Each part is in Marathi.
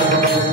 Thank you.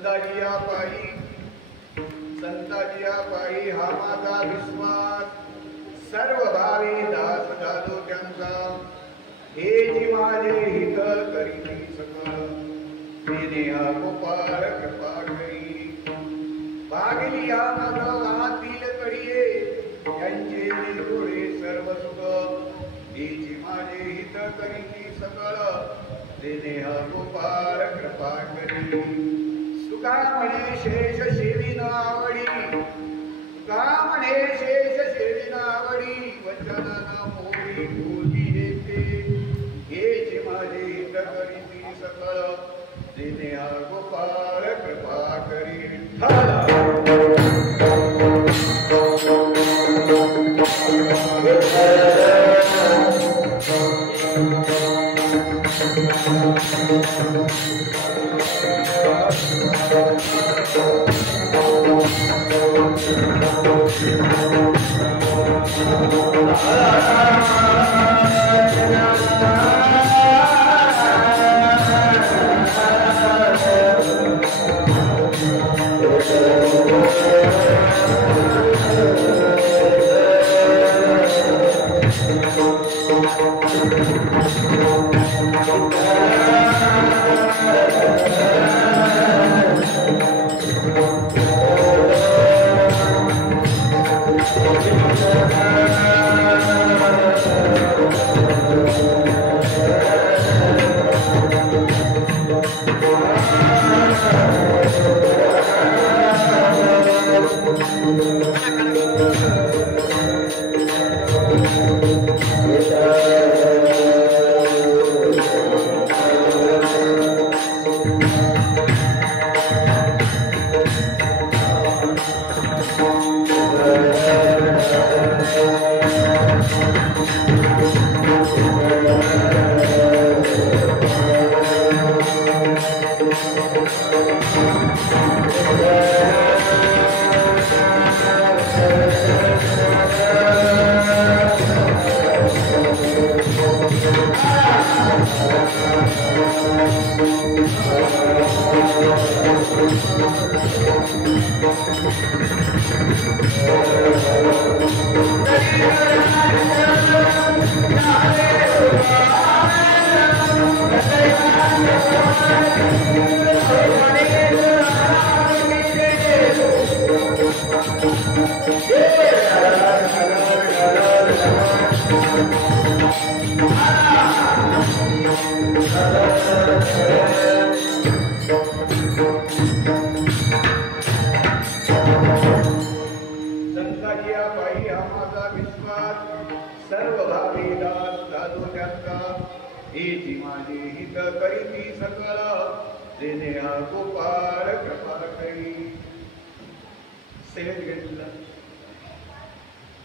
संताजिया पायी हा माझा विश्वास, सर्व भावी दास झालो त्यांचा, हे जी माझे हित करीती सकळ, तिने हा गोपाळ कृपा करी, भागली या माझा वाहतील कडिये, त्यांचे डोळे सर्व सुख, हे जी माझे हित करीती सकळ, तिने हा गोपाळ कृपा करी. तुका म्हणे शेष सेविन आवडी, तुका म्हणे शेष सेविन आवडी, वचन न मोडी बोली येते, हे जे माझे हित करीती सकळ, तिने हा गोपाळ कृपा करी.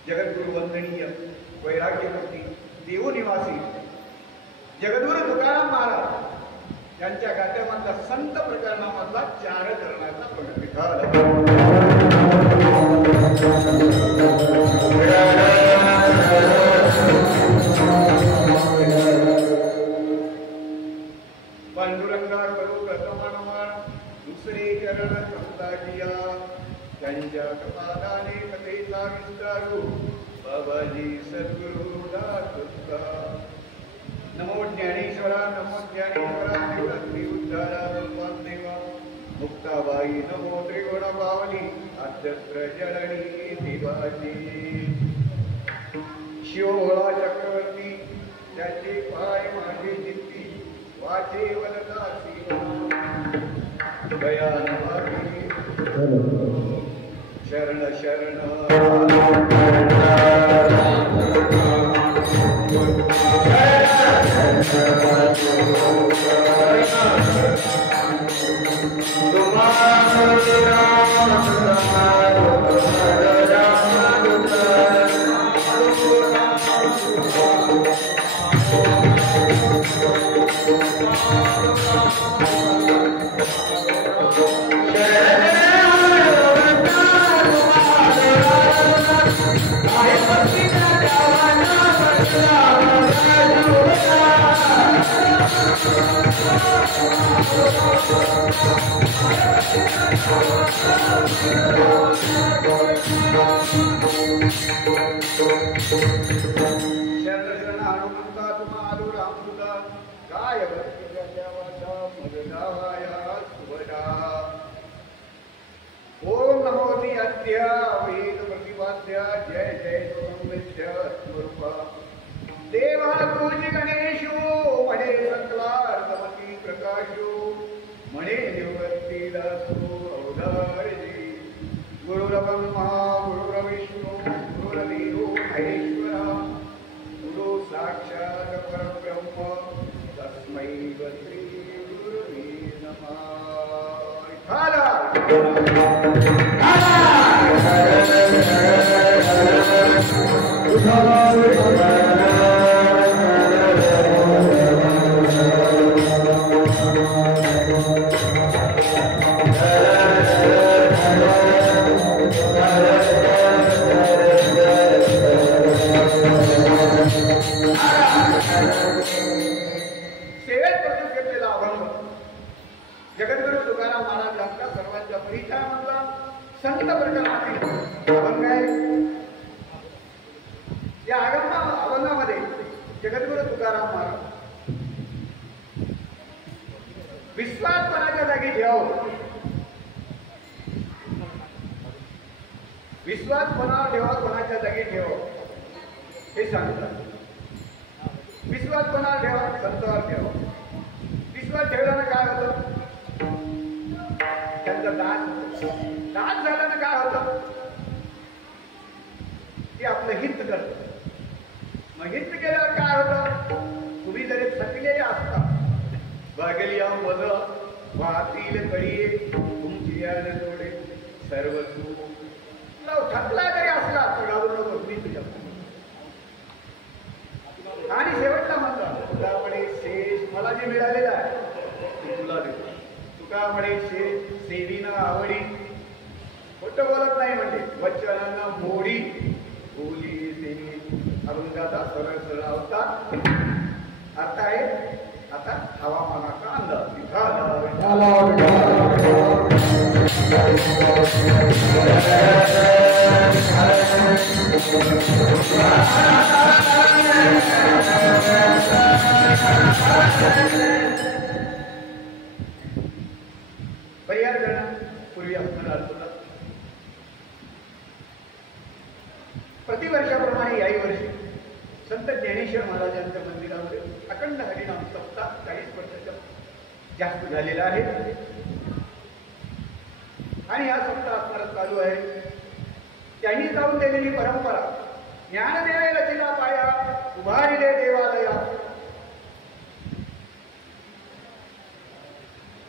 जगद्गुरु वंदनीय वैराग्यमूर्ती देवनिवासी जगद्गुरु तुकाराम महाराज यांच्या गाद्यामधला संत प्रकरणामधला 4 चरणाचा विठाल. पांडुरंगा करू प्रथमनमन, दुसरे चरण संताजिया, त्यांच्या कपादाने कथेचा विस्तारू, बाबाजी सद्गुरु दासुका. नमो ज्ञानेश्वरा, नमो ज्ञानेश्वरा, निवृत्ती उद्धारा देवा, मुक्ताबाई नमो त्रिगुण पावली, अध्यत्र जननी देवाची. शिवभोळा चक्रवर्ती त्याचे पाय माझे जित्ती, वाचे वदतासी दया नमामि. शरण शरण शरण हनुमंता तुम्हारू रामसुदा काय भक्तीच्या वाचा मदनावाया सुवडा ओम नमो नित्य वेद प्रतिपाद्य जय जय संविद्य स्वरूपा देवा पूजी गणेशो म्हणे सकलार्थमती प्रकाशो म्हणे निवृत्ती दासो अवधारजी गुरुर्ब्रह्मा गुरुर्विष्णू गुरुर्देवो महेश्वरा गुरु साक्षात् परब्रह्म तस्मै श्री गुरुवे नमः जगद्गुरु तुकाराम महाराज यांचा सर्वांच्या परिचयामधला संत प्रकरणातील अभंग आहे. या अभंगामध्ये जगद्गुरु तुकाराम महाराज विश्वासपणाच्या जागी ठेव, विश्वासपणा ठेवा, कोणाच्या जागी ठेव हे सांगतात. विश्वासपणा ठेवा, संतावर ठेवा. विश्वास ठेवल्यानं काय होतं? त्यांचा दास झाल्यानं काय होतं? ते आपलं हित करत. मग हित केल्यावर काय होतं? तुम्ही जरी थकलेले असता बगलिया वज वाहतील कळी तुमची यान जोडे सर्व तू थकला जरी असला तर घाबरू नको, मी तुझ्या. आणि शेवटला म्हणतात तुझ्याकडे शेष मला जे मिळालेलं आहे ते तुला देतो. तुका म्हणे शेष सेवीनं आवडी, खोटं बोलत नाही म्हणजे वचनांना मोडी बोली सेवी अभंगाचा सरळ सरळ अवतार अर्थ आहे. आता हवामानाचा अंदाज परिहार करण्यापूर्वी असणार अडचण प्रतिवर्षाप्रमाणे याही वर्षी संत ज्ञानेश्वर महाराजांच्या मंदिरामध्ये अखंड हरिनाम सप्ताह 40 वर्षाच्या जास्त झालेला आहे. आणि हा सप्ताह असणारा चालू आहे. त्यांनी जाऊन दिलेली परंपरा ज्ञानदेवे रचिला पाया उभारिले देवालया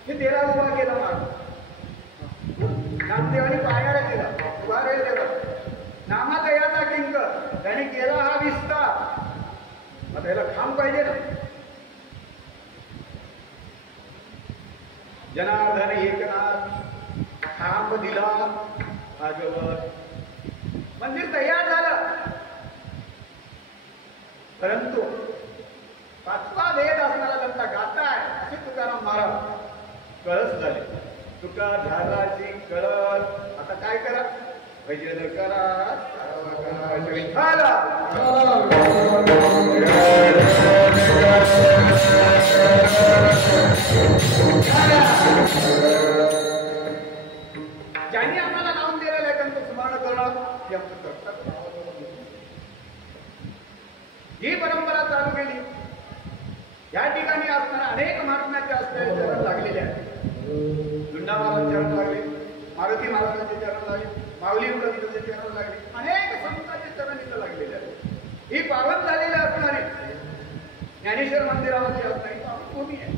हे देवा उभा केला मार्ग. नामदेवानी पायाला केला उभारेल देवा नामादयाचा किंकर त्याने केला हा विस्तार. मग त्याला खांब पाहिजे ना. जनार्दन एकनाथ खांब दिला भागवत मंदिर तयार झालं. परंतु पाचवा वेद असणारा त्यांचा गाथा आहे असे तुकाराम महाराज कळस झाले. तुका झालाची कळस. आता काय करा? भजन करा विठ्ठला. ज्यांनी आम्हाला नाव दिलेलं आहे त्यांचं स्मरण करणं हे आमचं कर्तव्य. ही परंपरा चालू केली. या ठिकाणी असताना अनेक महात्म्याचे असलेले चरण लागलेले आहेत. जुंडा महाराज चरण लागले, मारुती महाराजांचे चरण लागले, माऊली महाराजांचे चरण लागले, अनेक संतांचे चरण इथं लागलेले आहेत. ही पावन झालेली असणारे ज्ञानेश्वर मंदिरामध्ये असणारी भूमी आहे.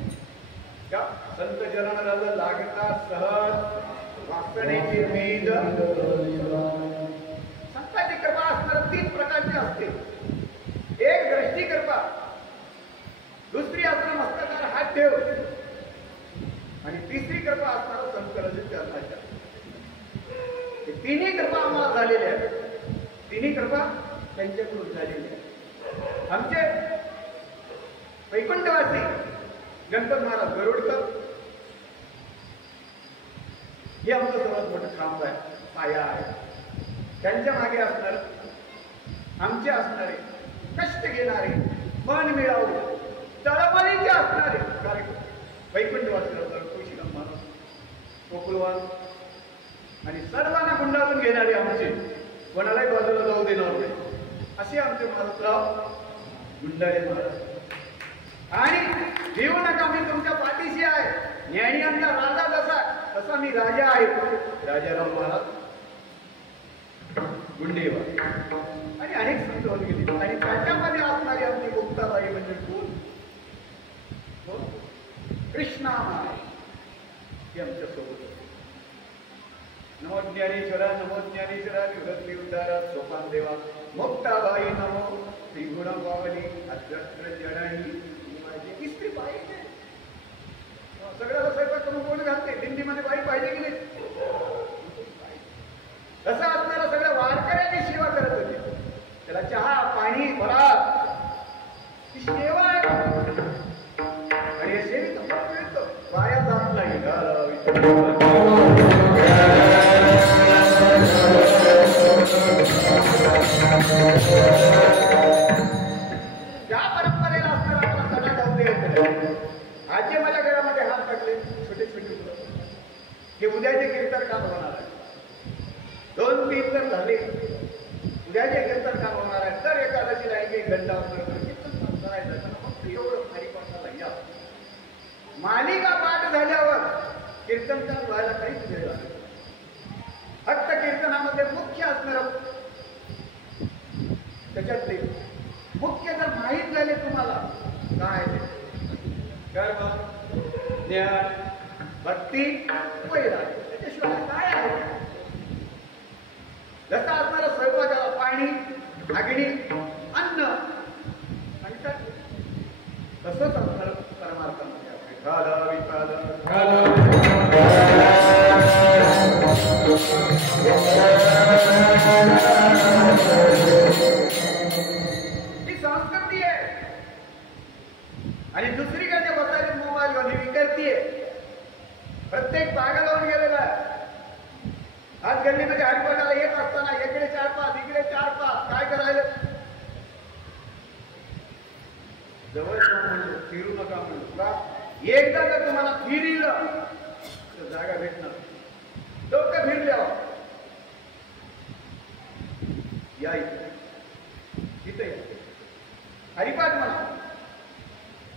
का संत चरण लागता सहज वाचण्याची उमेद. संतांची कृपा असणार 3 प्रकारची असते. एक दृष्टी कृपा, दुसरी असणार मस्तकावर हात ठेव, आणि तिसरी कृपा असणार संकराच्या चरणाच्या. तिन्ही कृपा आम्हाला झालेल्या आहेत. तिन्ही कृपा त्यांच्याकडून झालेल्या आहेत. आमचे वैकुंठवासी गणपत महाराज गरुडकर हे आमचं सर्वात मोठं खांब आहे, पाया आहे. त्यांच्या मागे असणार आमचे असणारे कष्ट घेणारे, मन मिळावू तळमळीचे असणारे कार्यक्रम, वैकुंठवासी कौशिक माणूस कोकुळवान आणि सर्वांना गुंडाळून घेणारे आमचे, कोणालाही बाजूला जाऊ देणार नाही असे आमचे मारुतराव गुंडाळे महाराज. आणि भिवू नका, मी तुमच्या पाठीशी आहे. ज्ञानी आमचा राजा जसा तसा मी राजा आहे. राजाराम महाराज गुंडेवा आणि अनेक संत होत गेले. आणि त्याच्यामध्ये असणारी आमची गुप्ताबाई म्हणजे कोण? कृष्णा ही आमच्या सोबत. नमो ज्ञानेश्वरा, नमो ज्ञानेश्वरा, विभक्ती उद्धारा सोपान देवा, मुक्ताबाई नमो त्रिगुण पावली अत्र जडाई माझी इस्त्री पाहिजे. सगळ्याला स्वयंपाक करून कोण घालते? दिंडीमध्ये बाई पाहिजे की नाही? तसं असणारा सगळ्या वारकऱ्यांची सेवा करत होते. त्याला चहा पाणी फराळ ही सेवा आहे. आणि हे सेवेत मिळतं, वाया जात नाही. त्या परंपरेला असणारा आपला सणा जाऊ दे. आज जे माझ्या घरामध्ये हात टाकले छोटे छोटे मुलं, हे उद्याचे कीर्तन काम होणार आहे. 2-3 तर झाले, उद्याचे कीर्तन काम होणार आहे. तर एकादशीला एक घंटा कीर्तन करायचं. फक्त एवढं हरिपाठाला या मालिका पाठ झाल्यावर कीर्तनकार व्हायला काहीच वेळ लागेल. फक्त कीर्तनामध्ये मुख्य असणार त्याच्यातले मुख्य जर माहीत झाले तुम्हाला काय कर्म, ज्ञान, भक्ती, वैराग्य, त्याच्याशिवाय काय आहे? जसं असणारा स्वयंपाकाला पाणी, अग्नी, अन्न आणि तसंच असणार परमार्थामध्ये ही संस्कृती आहे. आणि दुसरीकडे बसायला मोबाईल घेऊन विकरतीये. प्रत्येक पागल होऊन गेलेला आहे. आज गल्लीमध्ये हरिपाठाला येत असताना इकडे 4-5 इकडे 4-5 काय करायला? जवळ म्हणलो फिरू नका म्हणलो. एकदा जर तुम्हाला फिरलं तर जागा भेटणार. डोकं फिरल्यावर या इथे हरिपाठ म्हणा.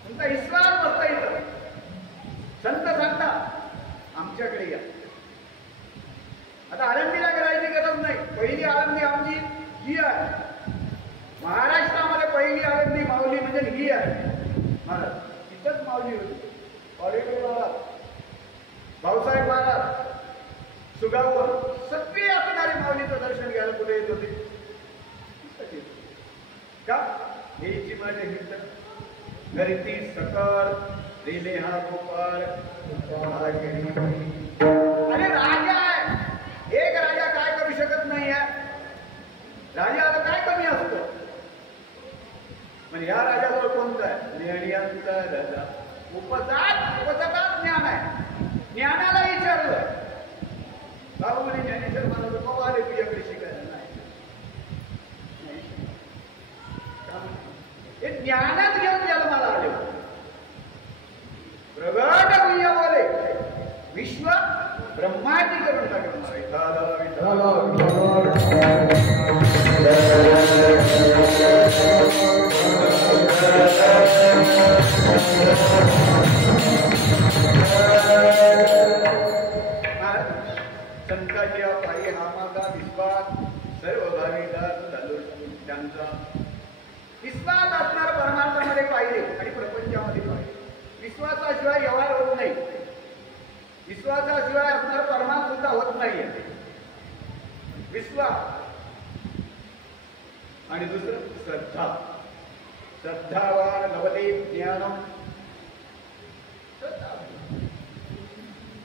तुमचा विश्वास बसता इथं. संत सांगता आमच्याकडे या. आता आळंदीला करायची गरज नाही. पहिली आळंदी आमची ही आहे. महाराष्ट्रामध्ये पहिली आळंदी माऊली म्हणजे ही आहे. महाराज तिथंच माऊली होती. कॉलेज महाराज, भाऊसाहेब महाराज, सुगावर सगळे असणारे माऊलीचं दर्शन घ्यायला कुठे येत होते? का हेची माझे कीर्तन घरती सकळ दिले हा गोपाळ. अरे राजा आहे. एक राजा काय करू शकत नाही आहे? राजाला काय कमी असतं? म्हणजे या राजाजवळ कोणतं आहे? ज्ञानियांचा राजा. उपजात ज्ञान आहे. ज्ञानाला विचारलं बाबू म्हणे ज्ञानेश्वर मला बाबा आले तुझ्याकडे शिकायला. हे ज्ञानात घेऊन जन्माला आले. प्रगट भूया बोले विश्व ब्रह्मांडी करून टाकणार. संतांच्या पायी हा माझा विश्वास. सर्व भाविकात झालो त्यांचा विश्वास असणार परमार्थामध्ये पाहिजे आणि प्रपंचामध्ये पाहिजे. विश्वासाशिवाय व्यवहार होत नाही. विश्वासाशिवाय असणार परमार्थ सुद्धा होत नाहीये. विश्वास आणि दुसरं श्रद्धा. श्रद्धावान लवते ज्ञानम.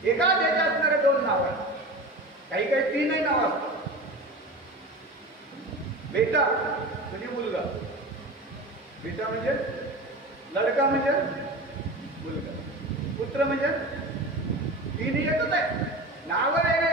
एका देशात असणारे 2 नाव आहेत. काही 3ही नाव असतात. बेटा म्हणजे मुलगा. बेटा म्हणजे लडका म्हणजे मुलगा. पुत्र म्हणजे 3ही एकच आहे. नाव वेगळं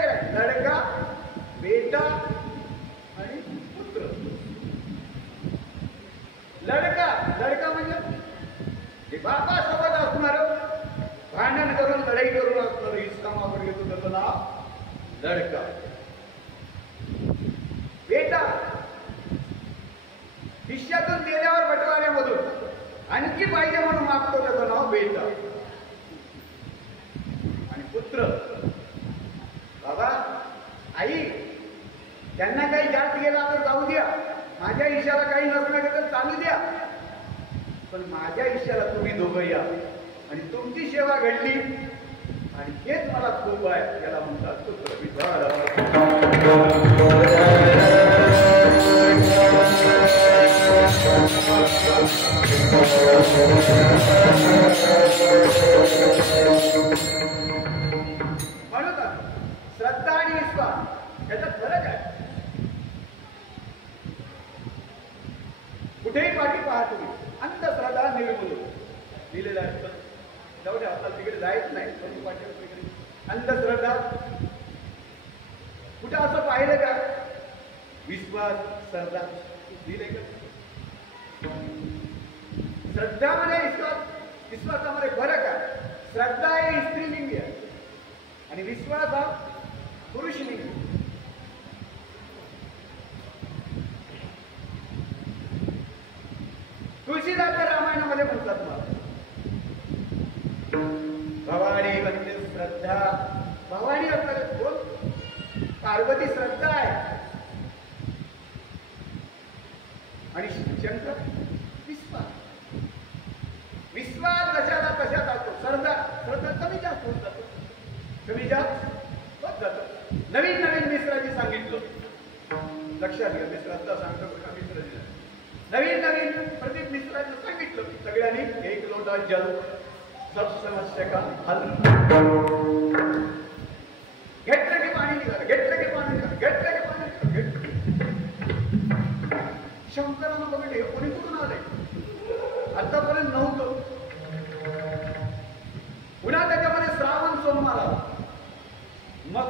आणि तुमची सेवा घडली आणि हेच मला खूप आहे. याला म्हणतात पुत्र विचार. म्हणून श्रद्धा आणि विश्वास याचा फरक आहे. कुठेही पाठी पहा तुम्ही अंधश्रद्धा निर्मूल लिहिलेलं आहे. जाऊ द्या आपल्याला तिकडे जायचं नाही. अंधश्रद्धा कुठं असं पाहिलं का? विश्वास श्रद्धा लिहिले का? श्रद्धामध्ये विश्वासामध्ये फरक आहे. श्रद्धा हे स्त्रीलिंगी आहे आणि विश्वास हा पुरुषलिंगी. तुळशीदास रामायणामध्ये म्हणतात मला भवानी म्हणजे श्रद्धा. भवानी आपल्याला कोण? पार्वती श्रद्धा आहे आणि शंकर विश्वास. विश्वास कशाला कशा जातो? श्रद्धा कमी जास्त होत जातो. कमी जास्त होत जातो. नवीन नवीन मिश्राजी सांगितलं लक्षात घ्या. मी श्रद्धा सांगतो का मिश्राजी नवीन नवीन प्रदीप मिश्रांनी सांगितलं सगळ्यांनी एक लोटा जल सब समस्या का हल. घेतलं की पाणी निघालं, घेतलं की पाणी निघालं, घेतलं की पाणी निघालं. शंकरानं बघितलं हे कोणी कुठून आलंय? आतापर्यंत नव्हतं. पुन्हा त्याच्यामध्ये श्रावण सोमवार आला. मग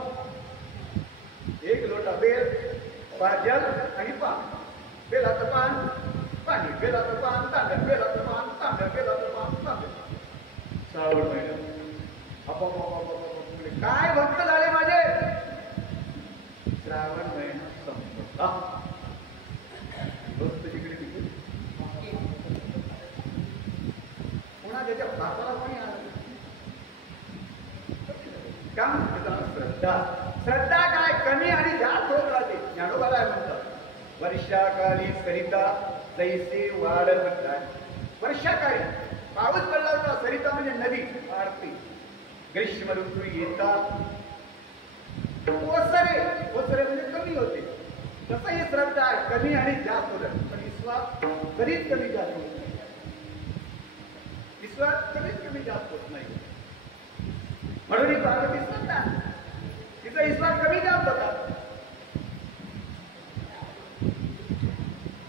एक लोटा बेल जल आणि पान. बेलाचं पान पाणी, बेलाचं पान तांब्या, बेलाचं पान तांब्या, बेलाचं पान तांब्या. श्रावण महिना काय भक्त झाले माझे. श्रावण महिना संपला. भक्त जिकडे तिकडे पुन्हा त्याच्या भाताला कोणी आलं का? श्रद्धा. श्रद्धा काय कमी आणि जास्त होत राहते. ज्ञानोबाला म्हणतात वर्षाकाली सरिता जैसे वाढत राहते. वर्षाकाळी पाऊस पडला होता. सरिता म्हणजे नदी वाढते. ग्रीष्म ऋतू येतात ओसरे म्हणजे कमी होते. तसं ही श्रद्धा आहे कमी आणि जास्त होत. पण विश्वास कधीच कमी जास्त होत नाही. विश्वास कधीच कमी जास्त होत नाही. म्हणून ही पार्वती श्रद्धा तिचा विश्वास कमी जास्त होता.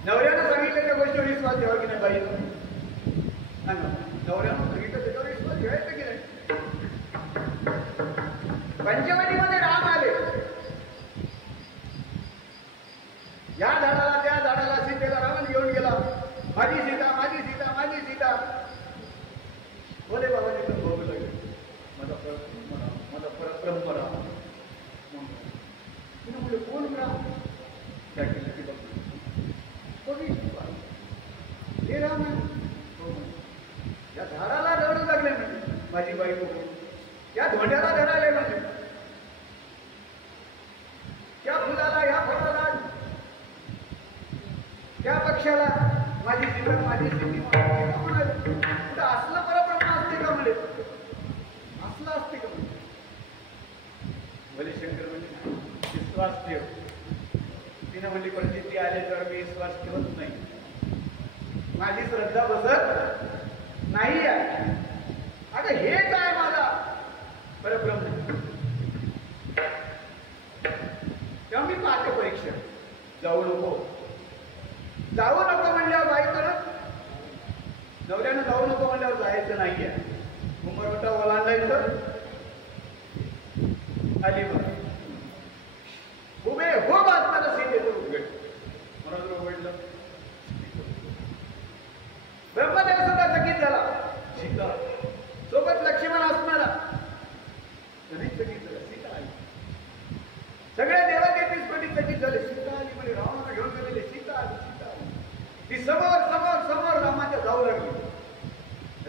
नवऱ्यानं सांगितलेल्या गोष्टीवर विश्वास ठेवा की नाही बाई? नवऱ्यानं सांगितलं त्याच्यावर विश्वास ठेवायचा की नाही? पंचवटीमध्ये राम आले. या झाडाला त्या झाडाला सीतेला रावण घेऊन गेला. माझी सीता माझी सीता माझी सीता. बोले बाबा तिथं भोग लागले. माझा परंपरा तिने म्हणजे कोण राम? त्या केलं की बघ हे राम आहे. या झाडाला रडू लागले म्हणजे माझी बायको. या धोंड्याला धराले म्हणजे त्या फुलाला या फळाला त्या पक्षाला माझी सीता माझी स्थिती म्हणाले. कुठं असलं परब्रह्म असते का म्हणे? असलं असते का म्हणजे? भले शंकर म्हणजे विश्वास ठेव. तिनं म्हणली परिस्थिती आल्याच्यावर मी विश्वास ठेवत नाही. माझी श्रद्धा बसत नाही आहे. अगं हेच आहे माझा परब्रह्म. तेव्हा मी पाहते परीक्षा. जाऊ नको म्हणल्यावर बायकोनं नवऱ्यानं जाऊ नको म्हणल्यावर जायचं नाहीये. उमरवटा ओलांडायचं. आली बघ उभे हो बाजमाला सीतेचं उघड म्हणून उघडलं. ब्रह्मदेव सुद्धा चकित झाला. सीता सोबत लक्ष्मण असणारा तरी चकित झाला. सीता आली. सगळे देवतेतीस कोटी चकित झाले. सीता आली म्हणजे रावणाला घेऊन गेलेले. सीता आली सीता आली. ती समोर समोर समोर रामाच्या जाऊ लागली.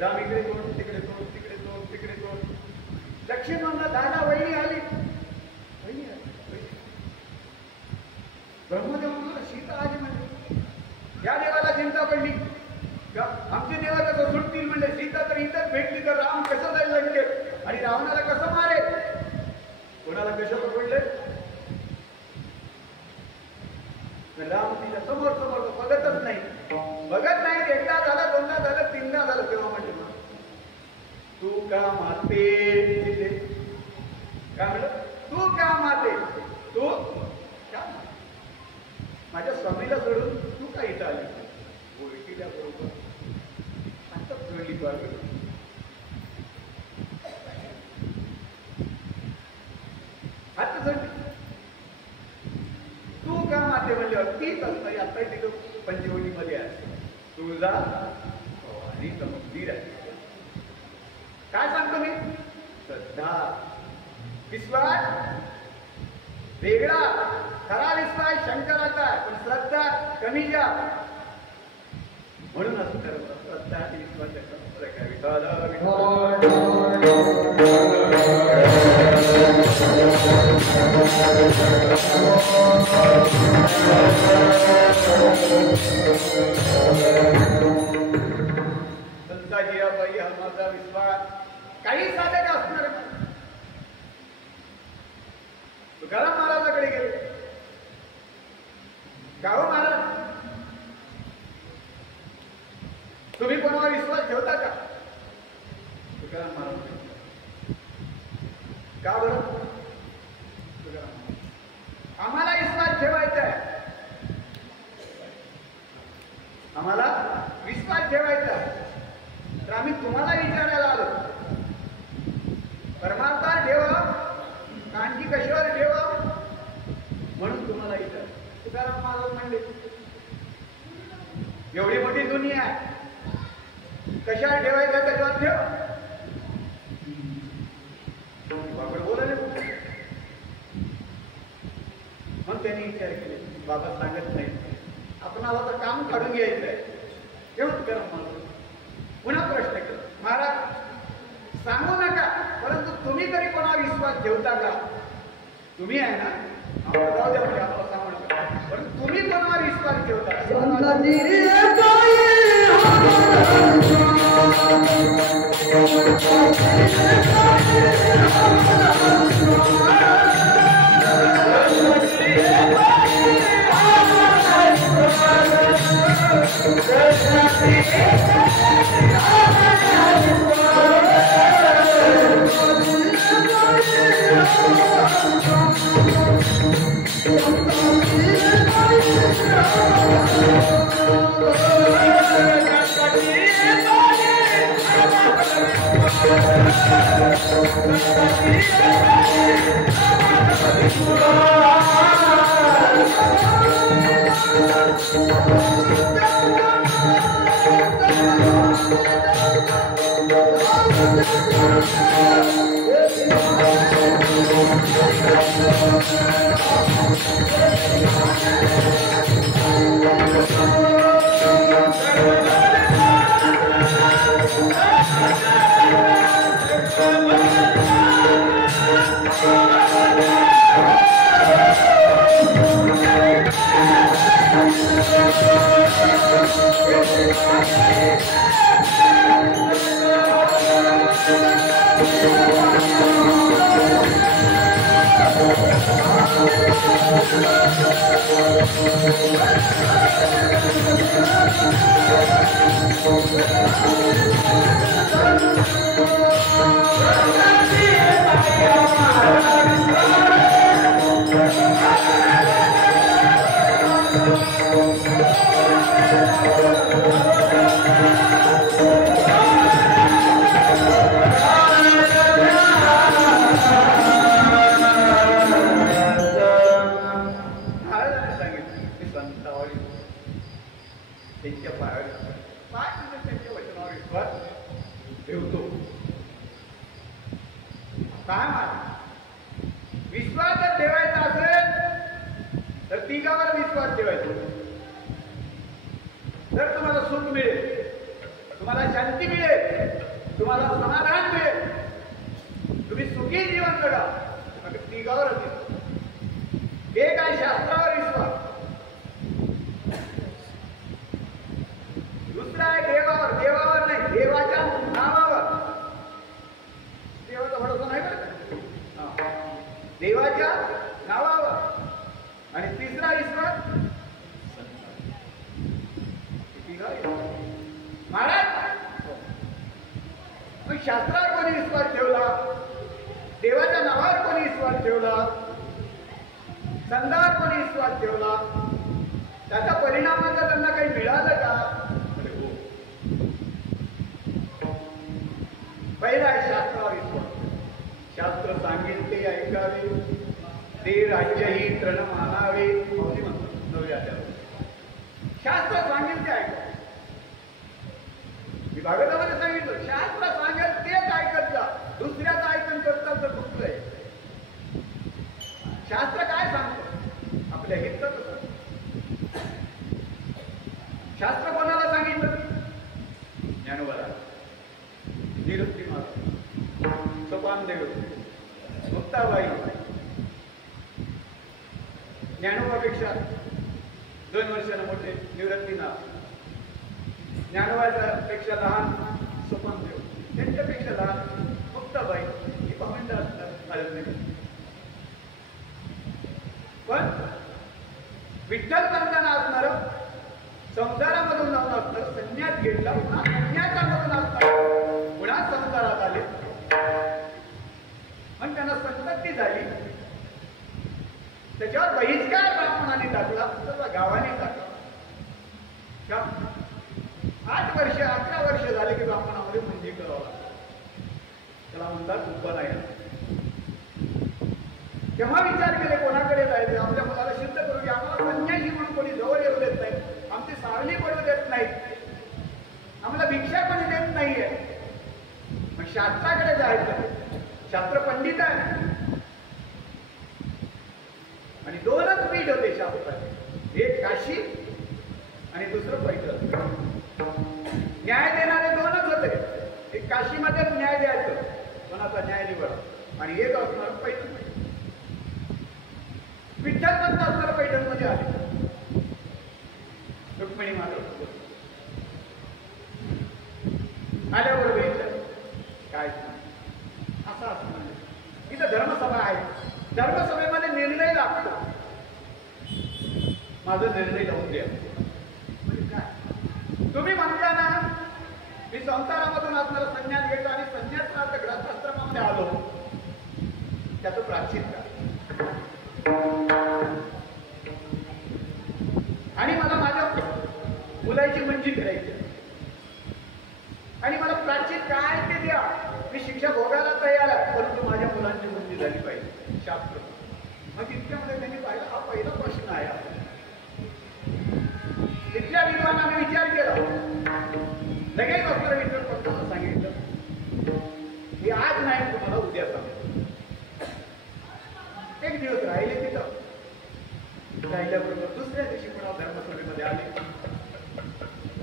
राम इकडे तोड तिकडे तोड तिकडे तोड तिकडे तोड. लक्ष्मणला दादा वहिनी आली. तू का माते काय म्हणलं तू का माते तू का माझ्या स्वामीला सोडून तू का इथं आली ओळखील्या बरोबर आता कळली बाबा आता तू का माते म्हणजे तीच असतं आता तिथं पंचवटीमध्ये आहे तुळजा आणि मंदिर आहे काय सांगतो मी श्रद्धा विश्वास वेगळा खरा विश्वास शंकराचा पण श्रद्धा कमी जा म्हणून असं करत श्रद्धा आणि विश्वासाचा फरक आहे संताजीराबाई हा माझा विश्वास काही साधक असणार तुकाराम महाराजाकडे गेले गाव महाराज तुम्ही कोणावर विश्वास ठेवता का तुकाराम महाराज का बरं आम्हाला विश्वास ठेवायचा आहे आम्हाला विश्वास ठेवायचा तर आम्ही तुम्हाला विचारायला आलो परमार्थावर ठेवा आणखी कशावर ठेवा म्हणून तुम्हाला विचार तुकाराम महाराज म्हणले एवढी मोठी दुनिया आहे कशावर ठेवायचं त्याच्यावर ठेव बाबा बोलायला मग त्यांनी विचार केले बाबा सांगत नाही आपणाला तर काम काढून घ्यायचं आहे तेव्हा तुकाराम महाराज पुन्हा प्रश्न केला महाराज सांगू नका परंतु तुम्ही तरी कोणावर विश्वास ठेवता का तुम्ही आहे ना जाऊ द्या म्हणजे आम्हाला सांगू नका पण तुम्ही कोणावर विश्वास ठेवता शास्त्रावर कोणी विश्वास ठेवला, देवाच्या नावावर कोणी विश्वास ठेवला, संतांवर कोणी विश्वास ठेवला, त्याचा परिणामाचा त्यांना काही मिळालं का? हो. पहिला आहे शास्त्रावर विश्वास. शास्त्र सांगेल ते ऐकावे, ते राज्यही तृण मानावे. माऊली म्हणतात नवव्या अध्यायात शास्त्र सांगेल ते ऐकावे. मी भागवतामध्ये सांगितलं शास्त्र सांगेल तेच ऐकत जा, दुसऱ्याचं ऐकून करतात तर दुसरं. शास्त्र काय सांगतं? आपल्या हिताचं. शास्त्र कोणाला सांगितलं? ज्ञानोबाला, निवृत्ती महाराज, सोपानदेव, मुक्ताबाई. ज्ञानोबापेक्षा 2 वर्षांना मोठे निवृत्तीनाथ, ज्ञानोबाच्या पेक्षा लहान सोपानदेव, त्यांच्यापेक्षा लहान मुक्ताबाई. ही भावंड असतात आलं. पण विठ्ठल पंतांना असणार संसारामधून जाऊन असतं, संन्यास घेतला, पुन्हा संन्यासामधून असतात, पुन्हा संसारात आले. पण त्यांना संतती झाली, त्याच्यावर बहिष्कार ब्राह्मणाने टाकला, सर्व गावाने टाकला. 8 वर्ष 11 वर्ष झाले की ब्राह्मणामध्ये म्हणजे करावं, त्याला म्हणतात उपनयन. केव्हा विचार केले कोणाकडे जायचं? आपल्या मुलाला सिद्ध करू की आम्हाला संन्यासी म्हणून कोणी जवळ येऊ देत नाही, आमची सावली पडू देत नाही, आम्हाला भिक्षा कोणी देत नाहीये. मग शास्त्राकडे जायचं. शास्त्र पंडित आहे आणि 2च पीठ होते शास्त्राचे, एक काशी आणि दुसरं पैठण. न्याय देणारे 2च होते, एक काशीमध्येच न्याय द्यायचं, कोणाचा न्याय निवड, आणि एक असणार पैठण. विठ्ठल पंत असणार पैठण मध्ये आले. रुक्मिणी माता आल्याबरोबर काय असं असं म्हणजे इथं धर्मसभा आहे, धर्मसभेमध्ये निर्णय लागतो. माझा निर्णय लावून द्या. म्हणजे काय? तुम्ही म्हणता ना मी संसारामधून असणारा संन्यास घेतो आणि संन्यासार्थ ग्रंथाश्रमामध्ये आलो, त्याचं प्राचीन काय? आणि मला माझ्या मुलाची मंजी करायची आणि मला प्राचीन काय ते द्या. मी शिक्षा भोगायला तयार आहे, परंतु माझ्या मुलांची मंजी झाली पाहिजे. शास्त्र मग इतक्यामध्ये त्यांनी पाहिलं हा पहिला प्रश्न आहे. तिथल्या विद्वानाने विचार केला, लगेच असणाऱ्या विद्वान पंतांना सांगितलं की आज नाही तुम्हाला उद्या सांगतो. एक दिवस राहिले तिथं, राहिल्याबरोबर दुसऱ्या दिवशी पुन्हा धर्मसभेमध्ये आले.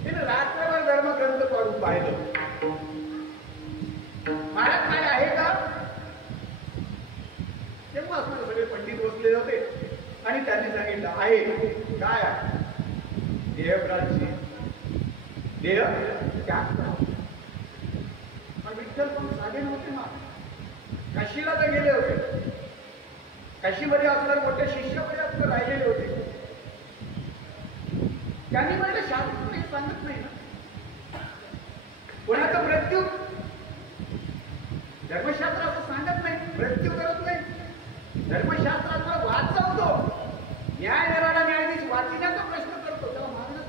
तिने रात्रभर धर्मग्रंथ पढून पाहिलं, महाराज काय आहे का? तेव्हा असणारे सगळे पंडित बसले होते आणि त्यांनी सांगितलं आहे. काय आहे? देहप्राची देह त्याग. पण विठ्ठल पण साधे नव्हते ना, काशीला तर गेले होते, काशीमध्ये असणारे मोठे शिष्यमध्ये असं राहिलेले होते. त्यांनी म्हटलं शास्त्र काही सांगत नाही ना, कोणाचा मृत्यू धर्मशास्त्र असं सांगत नाही, मृत्यू करत नाही. धर्मशास्त्र असं वाचवतो, न्याय देणारा न्यायाधीश वाचण्याचा प्रश्न करतो, त्याला मागणच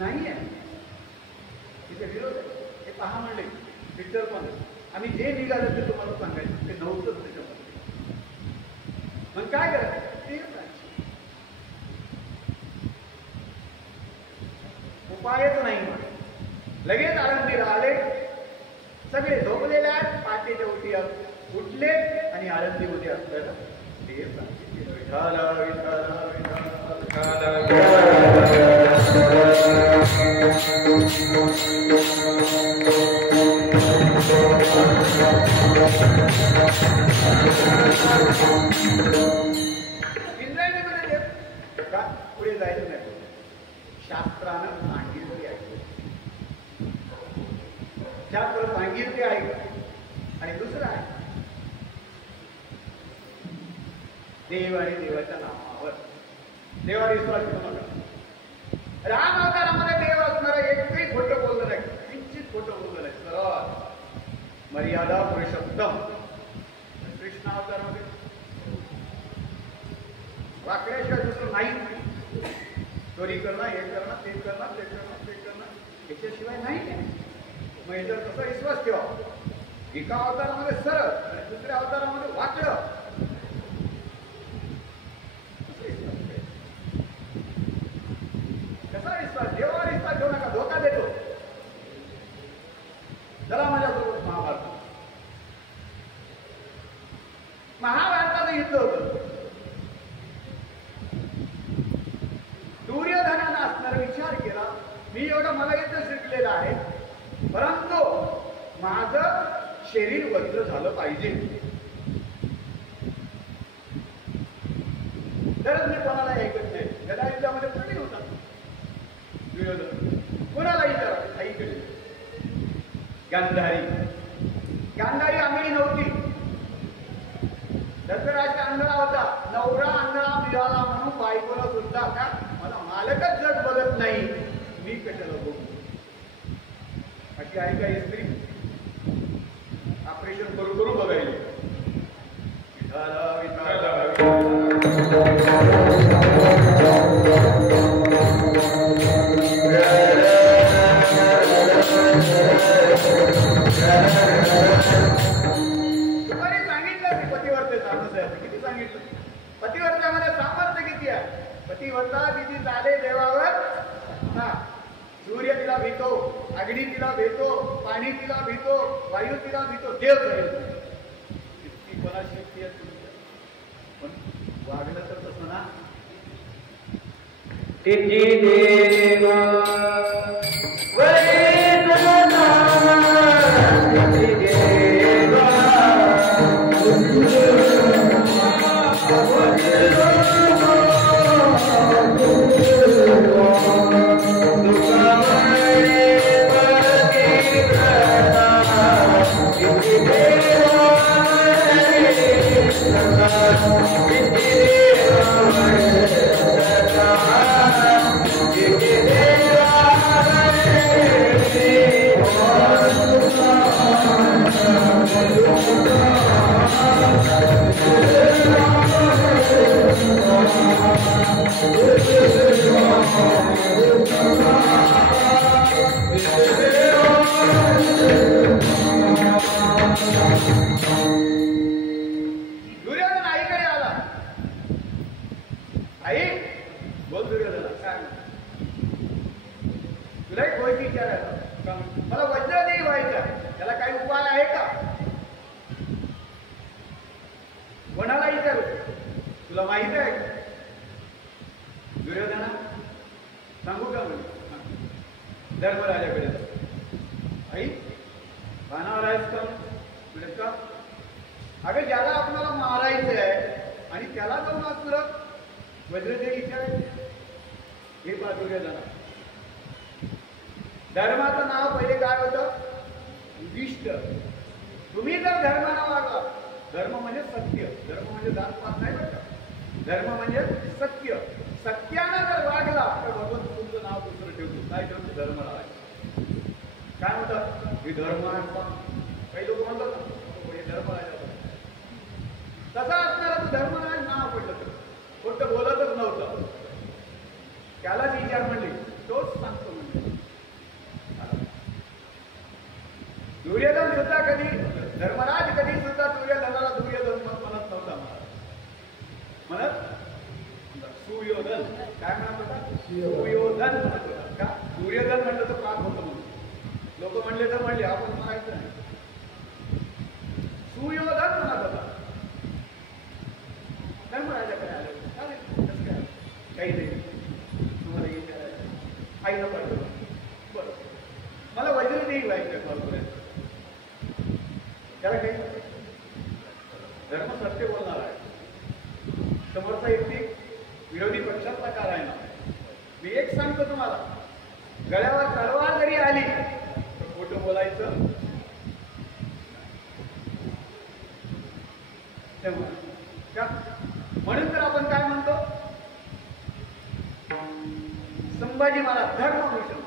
नाही आहे. तिथे विरोध आहे. हे पहा म्हणले विठ्ठल पण आम्ही जे निघालं ते तुम्हाला सांगायचं, ते नव्हतंच त्याच्यामध्ये. मग काय करायचं? उपायच नाही. लगेच आळंदीला आले, सगळे झोपलेले आहेत. पहाटेच्या उठले आणि आळंदीमध्ये असलेलं ते सांगितले. विठाला विठाला विठाला इंद्रायणीमध्ये का पुढे जायचं नाही. शास्त्रानं सांगितले आहे, शास्त्र सांगितले आहे. आणि दुसरं आहे देव आणि देवाच्या नामावर देवावर विश्वास ठेवू नका. राम अवतारामध्ये देव असणारा एकही खोटं बोललं नाही, किंचित खोटं बोललं नाही. मर्यादा पुरुषोत्तम कृष्ण अवतारामध्ये वाकड्याशिवाय दुसरं नाही. चोरी करणं, हे करणं, ते करणं, ते करणं, ते करणं याच्याशिवाय नाही. मग याच्यावर कसा विश्वास ठेवा? एका अवतारामध्ये सरळ आणि दुसऱ्या अवतारामध्ये वाकड. कसा विश्वास? देवावर विश्वास ठेवू नका, धोका देतो. चला माझ्यासोबत महाभारताचं युद्ध होतं. दुर्योधनानं असणारा विचार केला, मी एवढं मला युद्ध शिकलेलं आहे, परंतु माझं शरीर वज्र झालं पाहिजे, तरच मी कोणाला ऐकत नाही. गदा युद्धामध्ये कोणी होता? दुर्योधन. कोणाला विचारा? आईकडे गांधारी. गांधारी आंधळी नव्हती. दशराज आंधळा होता. नवरा आंधळा मिळाला म्हणून बायकोला सुद्धा का मला मालकच जग बघत नाही, मी कशाला बघू? अशी आहे का स्त्री? ऑपरेशन करू करू बघायला. किती सांगितलं? पतिव्रतामध्ये सामर्थ्य किती आहे? पतिव्रता किती झाले देवावर. सूर्य तिला भीतो, अग्नी तिला भीतो, पाणी तिला भीतो, वायू तिला भीतो, देव किती कोणा शक्ती आहे तुमच्या. पण वागणं तर तसं ना. तिची देवा दुर्योधन आईकडे आला. आई बोल दुर्योधन, तुला एक गोष्ट विचारायला, मला वज्र नाही व्हायचं, त्याला काही उपाय आहे का? कोणाला विचारू? तुला माहित आहे का? दुर्योधना सांगू का? म्हणजे धर्मराजाकडे आई बाणावर आहेस का? म्हणजे का? अगं ज्याला आपल्याला मारायचं आहे आणि त्याला तो मात्र वज्रदेवी विचारायचे. हे पहा दुर्योधना, धर्माचं नाव पहिले काय होतं? युधिष्ठ. तुम्ही जर धर्मानं वागला, धर्म म्हणजे सत्य, धर्म म्हणजे जातपात नाही बरं का, धर्म म्हणजे सत्य. सत्यानं जर वागला तर भगवंत तुमचं नाव दुसरं ठेवतो. काय ठेवतो? धर्मराज. काय म्हणतात? हे धर्मराज. काही लोक म्हणतात ना हे धर्मराज. तसा असणारा तो धर्मराज नाव पडलं तर फक्त बोलतच नव्हतं, त्यालाच विचार म्हणले, तोच सांगतो म्हणजे. दुर्योधन सुद्धा कधी, धर्मराज कधी सुद्धा दुर्योधनाला दुर्योधन म्हणत नव्हता. म्हणत सुयोधन. काय म्हणत होता? सुयोधन म्हणत होता. का? दुर्योधन म्हणलं तर पाप होतं म्हणून. लोक म्हणले तर म्हणले, आपण म्हणायचं नाही. सुयोधन म्हणत होता. धर्मराजाकडे आले. काही नाही, तुम्हाला विचारायचं. आईला पाठवलं. बरं, मला वज्रदेवी व्हायचं कॉर्पोरेट. त्याला काही धर्म सत्य बोलणार आहे. समोरचा व्यक्ती विरोधी पक्षातला कार आहे ना. मी एक सांगतो तुम्हाला, गळ्यावर तलवार जरी आली तर खोटं बोलायचं. तेव्हा म्हणून तर आपण काय म्हणतो, संभाजी मला धर्मभूषण.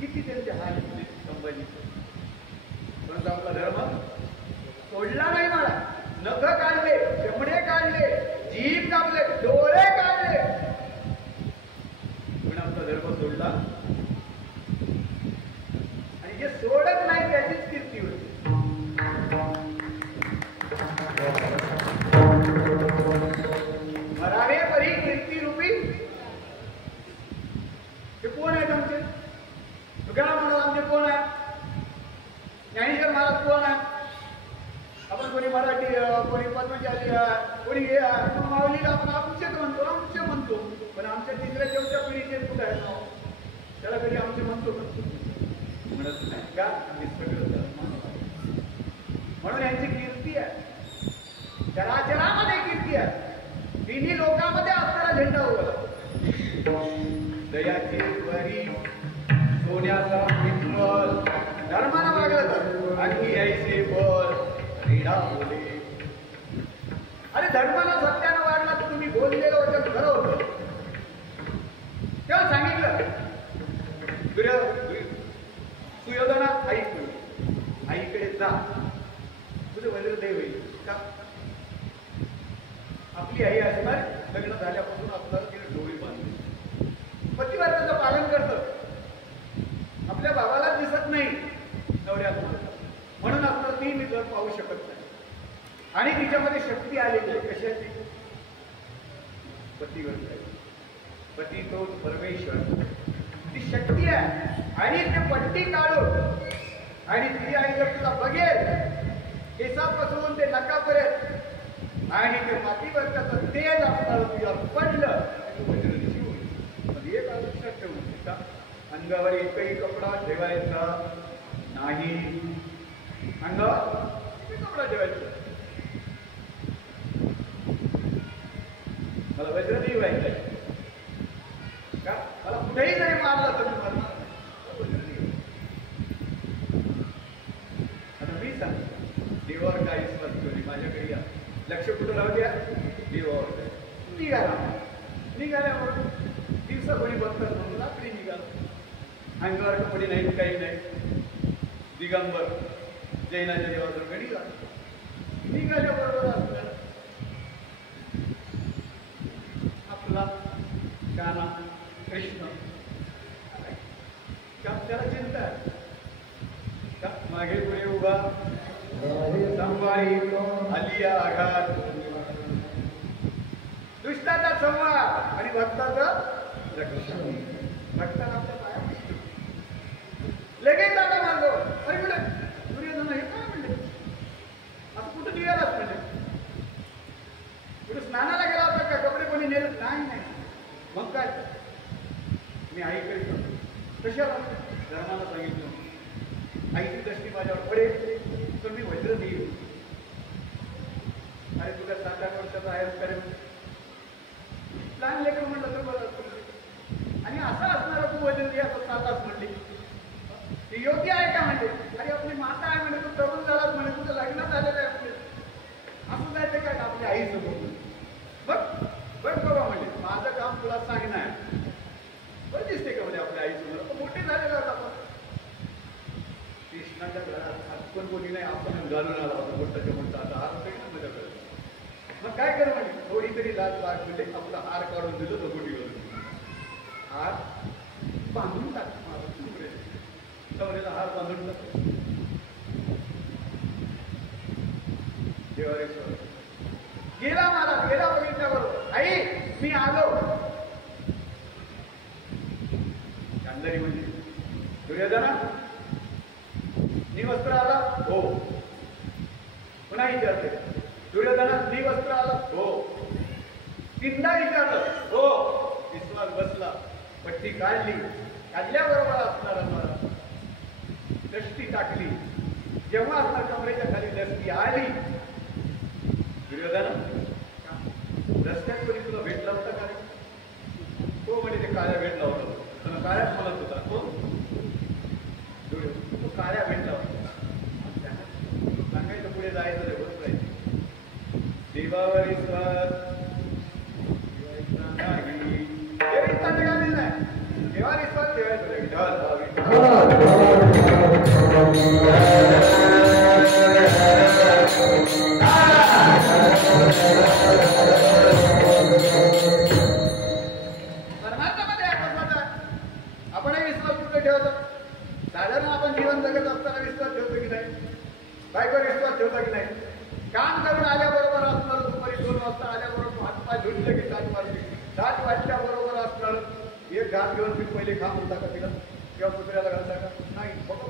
किती त्यांचे हाल संभाजी. परंतु आपला धर्म सोडला नाही मला. नख काढले, चमडे काढले, जीभ कापले, डोळे काढले, पण आपला धर्म सोडला. आणि जे सोडत नाही त्याचीच कीर्ती होती. मरावे परी कीर्ती रूपी हे कोण आहेत आमचे? तुकाराम महाराज आमचे कोण आहे? ज्ञानेश्वर महाराज कोण आहे? आपण कोणी मराठी, कोणी पद्मचारी, कोणी हे माऊलीला आपण आमचेच म्हणतो, आमचे म्हणतो. पण आमच्या तिसऱ्या चौथ्या पिढीचे कुठे आहे नाव? त्याला कधी आमचे म्हणतो म्हणत नाही का? म्हणून यांची कीर्ती आहे, चराचरामध्ये कीर्ती आहे. तिन्ही लोकांमध्ये असणारा झेंडा उभा. दयाची परी सोन्याचा पिंपल, धर्मानं वागलं तर आणखी ऐसे बल क्रीडा बोले. अरे धर्मानं सत्यानं वागला तर तुम्ही बोललेलं वचन खरं होतं. तेव्हा सांगितलं सुयोधना ऐक, आईकडे जा, तुझं वज्रदेव होईल. का? आपली आई असणार, लग्न झाल्यापासून आपल्याला तिने डोळी बांधली, पतिव्रताचं पालन करतं. आपल्या बाबाला दिसत नाही नवऱ्यात, म्हणून आपल्याला ती मी जर पाहू शकत नाही. आणि तिच्यामध्ये शक्ती आलेली आहे. कशाची? पतिव्रता. पती तो परमेश्वर, ती शक्ती आहे. आणि ते पट्टी काढून आणि ती आई जर तुला बघेल केसापासून ते नकापर्यंत आणि ते मातीवरचं तेज असणार तुझ्या पडलं, वज्रदिशी होईल. एक लक्षात ठेवून का अंगावर एकही कपडा ठेवायचा नाही. अंगावर कपडा ठेवायचा. मला वज्रदेव व्हायचंय का? मला कुठेही जरी मारलं तर मी मरणार नाही. आता मी सांगतो, देवावर काही विश्वास ठेवली. माझ्याकडे या, लक्ष कुठं लावू द्या, देवावर. निघाल्यावर दिवसा कोणी बघतात म्हणून रात्री निघाला. अंगावर कपडे नाहीत, काही नाही, दिगंबर जैनाच्या देवाचं गडी निघाल्याबरोबर असणार आपला काना कृष्ण. त्याला चिंता आहे का? मागे पुढे उभा, संवारी आली आघात, दुष्टाचा संवाद आणि भक्ताचं रक्षण. भक्ताला आपल्या पाया लगेच आता मागो. अरे म्हणे दुर्योधन हे काय म्हणले? आता कुठं निघालाच म्हणजे? कुठं स्नानाला गेला होता का? कपडे कोणी नेलं नाही. मग काय? मी आई करीत कशाला? धर्माला सांगितलं आईची दृष्टी माझ्यावर पडेल तर मी वज्र देईल. अरे तुला 7-8 वर्षाचा आहे करेल लहान लेकर म्हणलं तर बरं. आणि असं असणार तू वजन दे असं 7 तास म्हणली, ते योग्य आहे का? म्हणजे अरे आपली माता आहे म्हणे, तू तरुण झालाच म्हणे, तुझं लग्न झालेलं आहे आपले, असं जायचं काय का आपल्या आईसोबत? बघ बाबा म्हणजे माझं काम तुला सांगणं आहे. बरं दिसते का म्हणजे आपल्या आईसोबत? मोठे झालेलं आहेत आपण. कृष्णाच्या घरात आपण कोणी नाही, आपण घालून आला होता मोठ्याच्या मोठा. आता हार होते ना माझ्याकडे. मग काय कर म्हणजे थोडी तरी लाच लाग म्हणजे आपला हार काढून दिलं तर गोटीवरून हार बांधून टाक. नवऱ्याला हार बांधून टाक. देवारेश्वर गेला मला, गेला बघितल्याबरोबर आई मी आलो. गांधारी म्हणजे दुर्योधना निवस्त्र आला? हो. पुन्हा विचारते दुर्योधना निवस्त्र आला? हो. 3दा विचारलं? हो. विश्वास बसला. पट्टी काढली. काढल्याबरोबर असणारा मला दष्टी टाकली. जेव्हा असणार कमरेच्या खाली दष्टी आली, दुर्योधना रस्त्यात कोणी तुला भेटला होता का? तो म्हणजे ते काळ्या भेटला होता. तुला काळ्याच बोलत होता तो. तो काळ्या भेटला होता. सांगायचं पुढे जायचं रे, बस राहायचं. देवावर विश्वास देवावर विश्वास ठेवायचा. बायकोवर विश्वास ठेवला की नाही? काम करून आल्याबरोबर असणार, दुपारी 2 वाजता आल्याबरोबर हातपाय धुतले की दात मारली, दात वाटल्याबरोबर असणार एक घास घेऊन मी पहिले खाम होता का तिला किंवा कुत्र्याला घालता का? नाही. बघा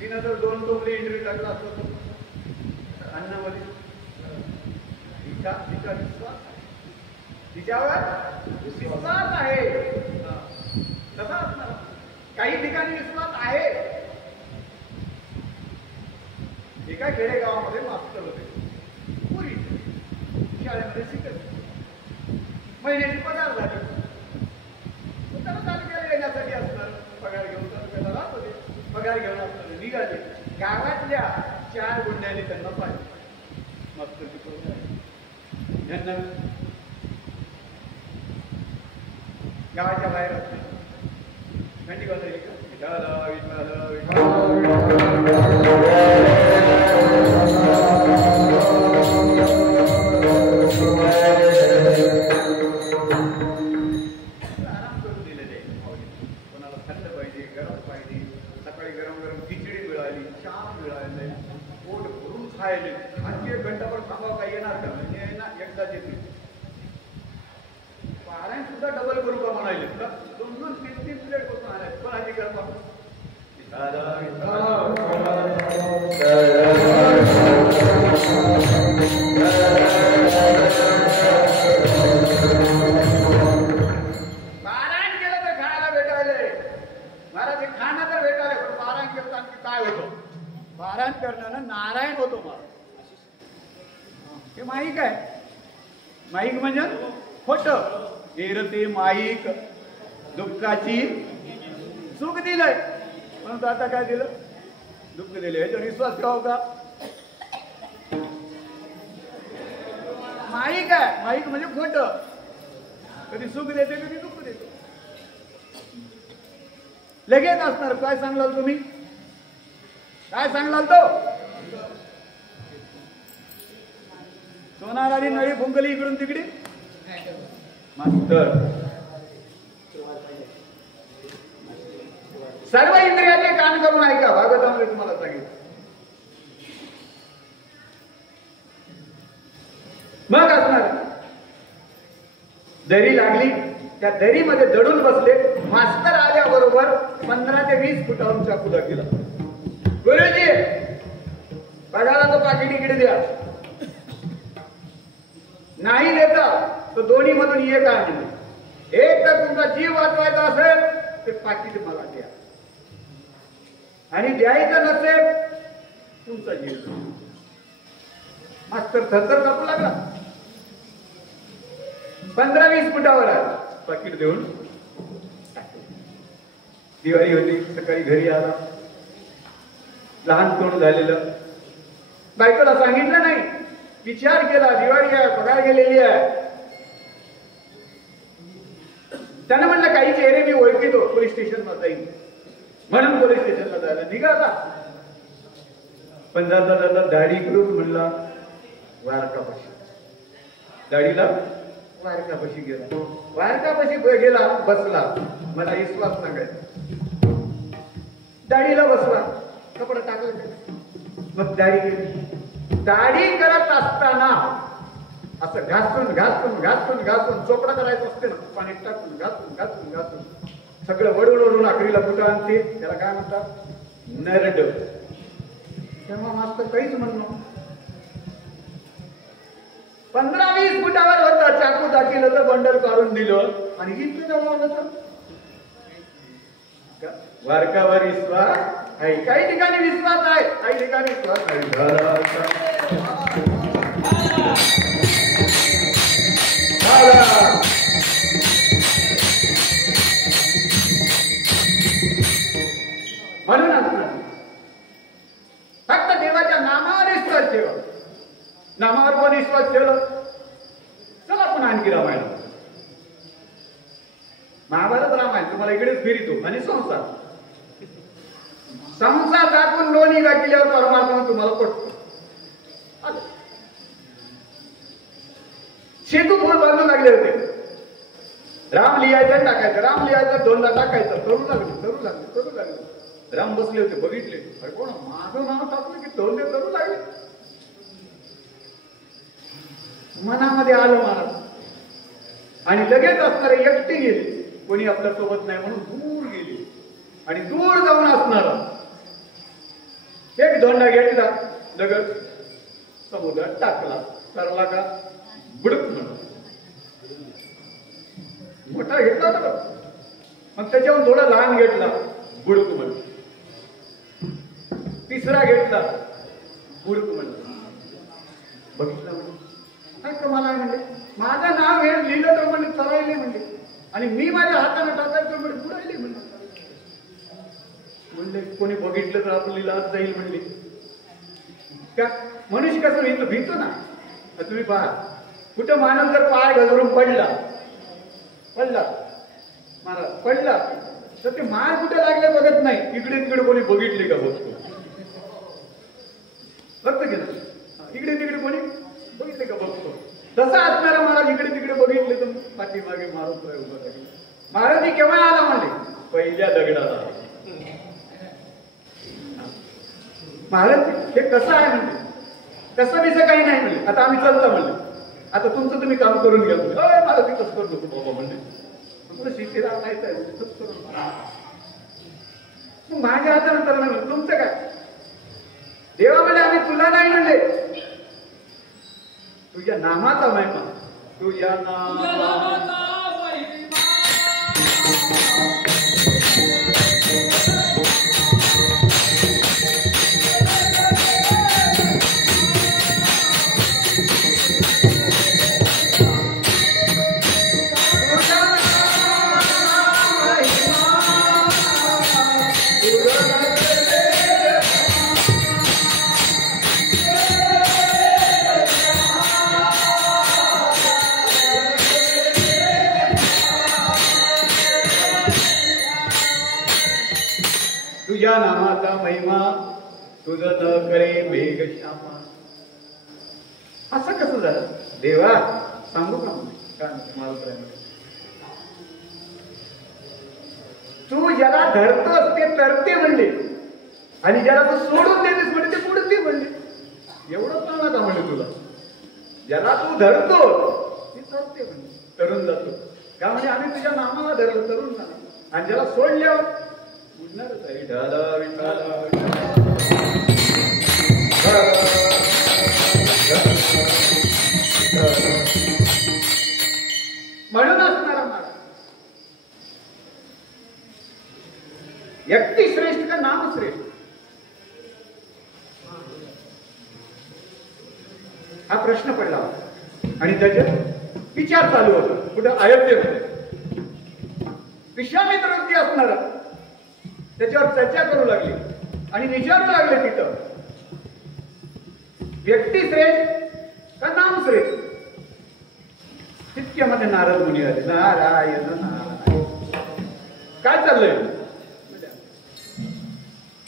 तिनं जर 2 टोपले इंटरव्ह्यू टाकला असतो तर अन्नामध्ये तिचा विश्वास तिच्यावर विश्वास आहे. तसा असणार. काही ठिकाणी विश्वास आहे. एका खेडेगावामध्ये मास्तर होते, पुरी शाळेमध्ये शिकत, महिन्याची पगार झाली, त्याला तालुक्याला येण्यासाठी असणार, पगार घेऊन तालुक्याला राहत होते, पगार घेऊन असणार निघाले. गावातल्या 4 गुंड्याने त्यांना पाहिजे मास्तर शिकवलं यांना गावाच्या बाहेर असते थंडी वाजली का आराम करून दिलेले. कोणाला थंड पाहिजे, गरम पाहिजे, सकाळी गरम गरम खिचडी मिळाली, चहा मिळाले, पोट भरून खायले, आणखी 1 घंटाभर थांबावं काही येणार का? म्हणजे ना एकदाच येते. पारायण सुद्धा डबल करू का म्हणाले, 2-3 प्लेट बसून आले. पण आधी करता पारायण केलं तर खायला भेटायले, महाराज खाणं तर भेटायले, पण पारायण केलं तर आणखी काय होतं? पारायण करण्यानं नारायण होतो महाराज. हे माईक आहे. माईक म्हणजे खोट एरते माईक दुःखाची सुख दिलंय, परंतु आता काय दिलं? दुःख दिले. याच्यावर विश्वास ठेवाव का? माईक आहे. माईक म्हणजे खोट, कधी सुख देते कधी दुःख देते. लगेच असणार. काय सांगलाल तुम्ही? काय सांगलाल तो? सोनाराने नळी फुंकली इकडून तिकडे. मास्तर सर्व इंद्रियाचे कान करून ऐका. भागवतामध्ये तुम्हाला सांगितलं. मग असणार दरी लागली, त्या दरीमध्ये दडून बसले. मास्तर आल्याबरोबर 15 ते 20 फुटावरून चाकू दाखिला. गुरुजी बघायला तो पाकिट इकडे द्या. नाही देता तर दोन्ही मधून एक आहे. एक तर तुमचा जीव वाचवायचा असेल ते पाकिट मला द्या, आणि द्यायचं नसेल तुमचा जीव. मास्तर थरथर कापू लागला. 15-20 फुटावर आला. पाकिट देऊन दिवाळी होती, सकाळी घरी आला. लहान तोंड झालेलं. बायकोला सांगितलं नाही, विचार केला. दिवाळी आहे, पगार गेलेली आहे. त्यानं म्हणलं काही चेहरे मी ओळखीतो, पोलीस स्टेशनला जाईल म्हणून पोलीस स्टेशनला जायला निघाला. पण जाता जाता दाढी करून म्हणला वारकापाशी. दाढीला वारकापाशी गेला. वारकापाशी गेला, बसला. मला विश्वास सांगायचा. दाढीला बसला, कपडा टाकला, मग दाढी केली. दाढी करत असताना असं घासून घासून घासून घासून चोपडा करायचं असते ना, पाणी टाकून घासून घासून घासून सगळं वडून वडून आखरीला कुठं आणते. त्याला काय म्हणतात? नरड. तेव्हा मास्तर काहीच म्हणणं. 15-20 फुटावर होता. चाकू दाखिलं तर बंडल काढून दिलं आणि इथे जवळ आलं तर वारकावर विश्वास आहे. काही ठिकाणी विश्वास आहे, काही ठिकाणी विश्वास आहे. म्हणून असणार फक्त देवाच्या नामावर विश्वास ठेवा. नामावर पण विश्वास ठेवला. चला पुन्हा आणखी रामायण. महाभारत रामायण तुम्हाला इकडेच फिरितो. आणि संसार संसार दाखवून दोन्ही दाखिल्यावर परमात्मा तुम्हाला पटतो. सेतू फुल बांधू लागले होते. राम लिहायचं टाकायचं, राम लिहायचं 2दा टाकायचं. करू लागले. राम बसले होते, बघितले, अरे कोण माझं नाव टाकलं की तोंडे करू लागले. मनामध्ये आलं महाराज आणि लगेच असणारे एकटे गेले, कोणी आपल्या सोबत नाही म्हणून दूर गेले आणि दूर जाऊन असणार एक दोंडा घेतला, लगेच समुद्रात टाकला, तरला का बुडक म्हणून मोठा घेतला होता, मग त्याच्यावर थोडा लहान घेतला, बुडक म्हणून. तिसरा घेतला, बुडक म्हणून. बघितलं म्हणून काय कमाल आहे म्हणजे, माझं नाव हे लिहिलं तर म्हणजे चलायले म्हणजे, आणि मी माझ्या हाताने टाकायचं म्हणजे बुडायले म्हणले कोणी बघितलं तर आपली लाज जाईल म्हणले. का मनुष्य कसं भीतो ना. तुम्ही पहा, कुठं मानव जर पाय घसरून पडला महाराज पडला तर ते मार कुठे लागले बघत नाही, इकडे तिकडे कोणी बघितले का बघतो, बघतो की ना, इकडे तिकडे कोणी बघितले का बघतो. तसा असणारा महाराज इकडे तिकडे बघितले तर पाठीमागे मारून उभा राहील. महाराज केव्हा आला म्हणले, पहिल्या दगडाला. महाराज हे कसं आहे म्हणजे, कसं बिसं काही नाही म्हणले, आता आम्ही चालता म्हणले, आता तुमचं तुम्ही काम करून घ्या म्हणले. मला तिथंच करतो बाबा म्हणले, शेतीला राहायचं आहे करून. माझ्या हाताने तर नाही, तुमचं काय देवा म्हणजे आम्ही तुला नाही म्हणले, तुझ्या नामाचा महिमा, तुझ्या नामाचा तुझ्या नामाचा महिमा, तुझं न करे मेघ श्यामा. असं कसं झालं देवा, सांगू का मला. तू ज्याला धरतोस ते तरते म्हणले, आणि ज्याला तू सोडून देतेस म्हणजे ते पुढते म्हणले. एवढं कळलं का म्हणले तुला, ज्याला तू धरतो ते तरते म्हणले, तरुण जातो का म्हणजे आम्ही तुझ्या नामाला धरलं तरुण झालं, आणि ज्याला सोडल्यावर बुडणारच आहे. विठाला विठाला म्हणून असणारा महाराज व्यक्ती श्रेष्ठ का नाम श्रेष्ठ, हा प्रश्न पडला होता आणि त्याच्यात विचार चालू होता. कुठं अयोध्येमध्ये विश्वामित्र वृत्ती असणारा त्याच्यावर चर्चा करू लागली आणि विचारू लागले तिथं, व्यक्ती श्रेष्ठ का नाम श्रेष्ठ. तितक्यामध्ये नारद मुनी आले. नारायण नारायण, काय चाललंय,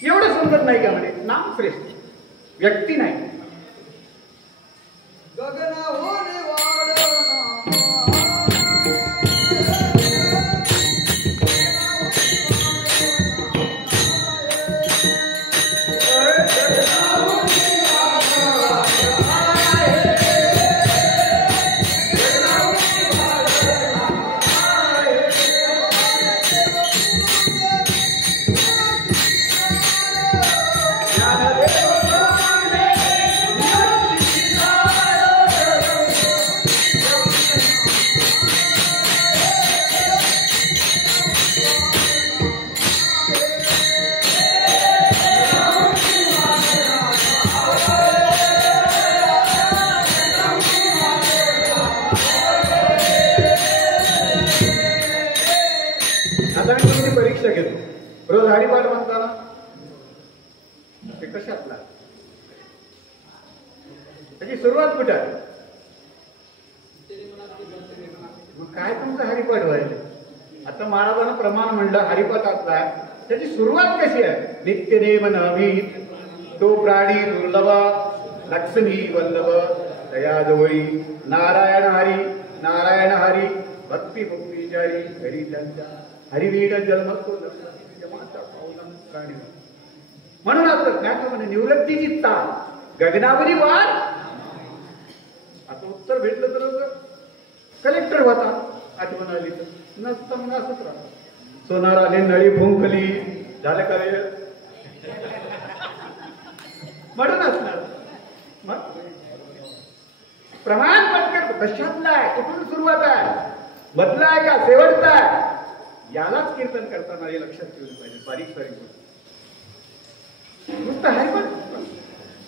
एवढं समजत नाही का म्हणे, नाम श्रेष्ठ व्यक्ती नाही. परीक्षा घेतो रोज हरिपाठ म्हणताना ते कशातला, त्याची सुरुवात कुठे आहे, मग काय तुमचं हरिपाठ व्हायचं. आता महाराजांना प्रमाण म्हणलं हरिपाठातला, त्याची सुरुवात कशी आहे. नित्यनेम नवीन तो प्राणी दुर्लभ, लक्ष्मी वल्लभ दयाजवळी, नारायण हरी नारायण हरी भक्ती भक्तीचारी, हरी त्यांच्या हरिवीड जन्मतो काय नाही. म्हणून असं ज्ञान म्हणजे निवृत्तीची ताल गगनावरी वाढ. आता उत्तर भेटलं तर कलेक्टर होता, आठवण आली तर नसतं मग असंच राहतं. सोनार आले नळी फुंकली झालं का वेळ म्हणून असणार. मग प्रमाण पटकन कशातला आहे, कुठून सुरुवात आहे, मधला आहे का शेवटचा आहे, यालाच कीर्तन करताना हे लक्षात ठेवलं पाहिजे. बारीक बारीक नुसतं आहे पण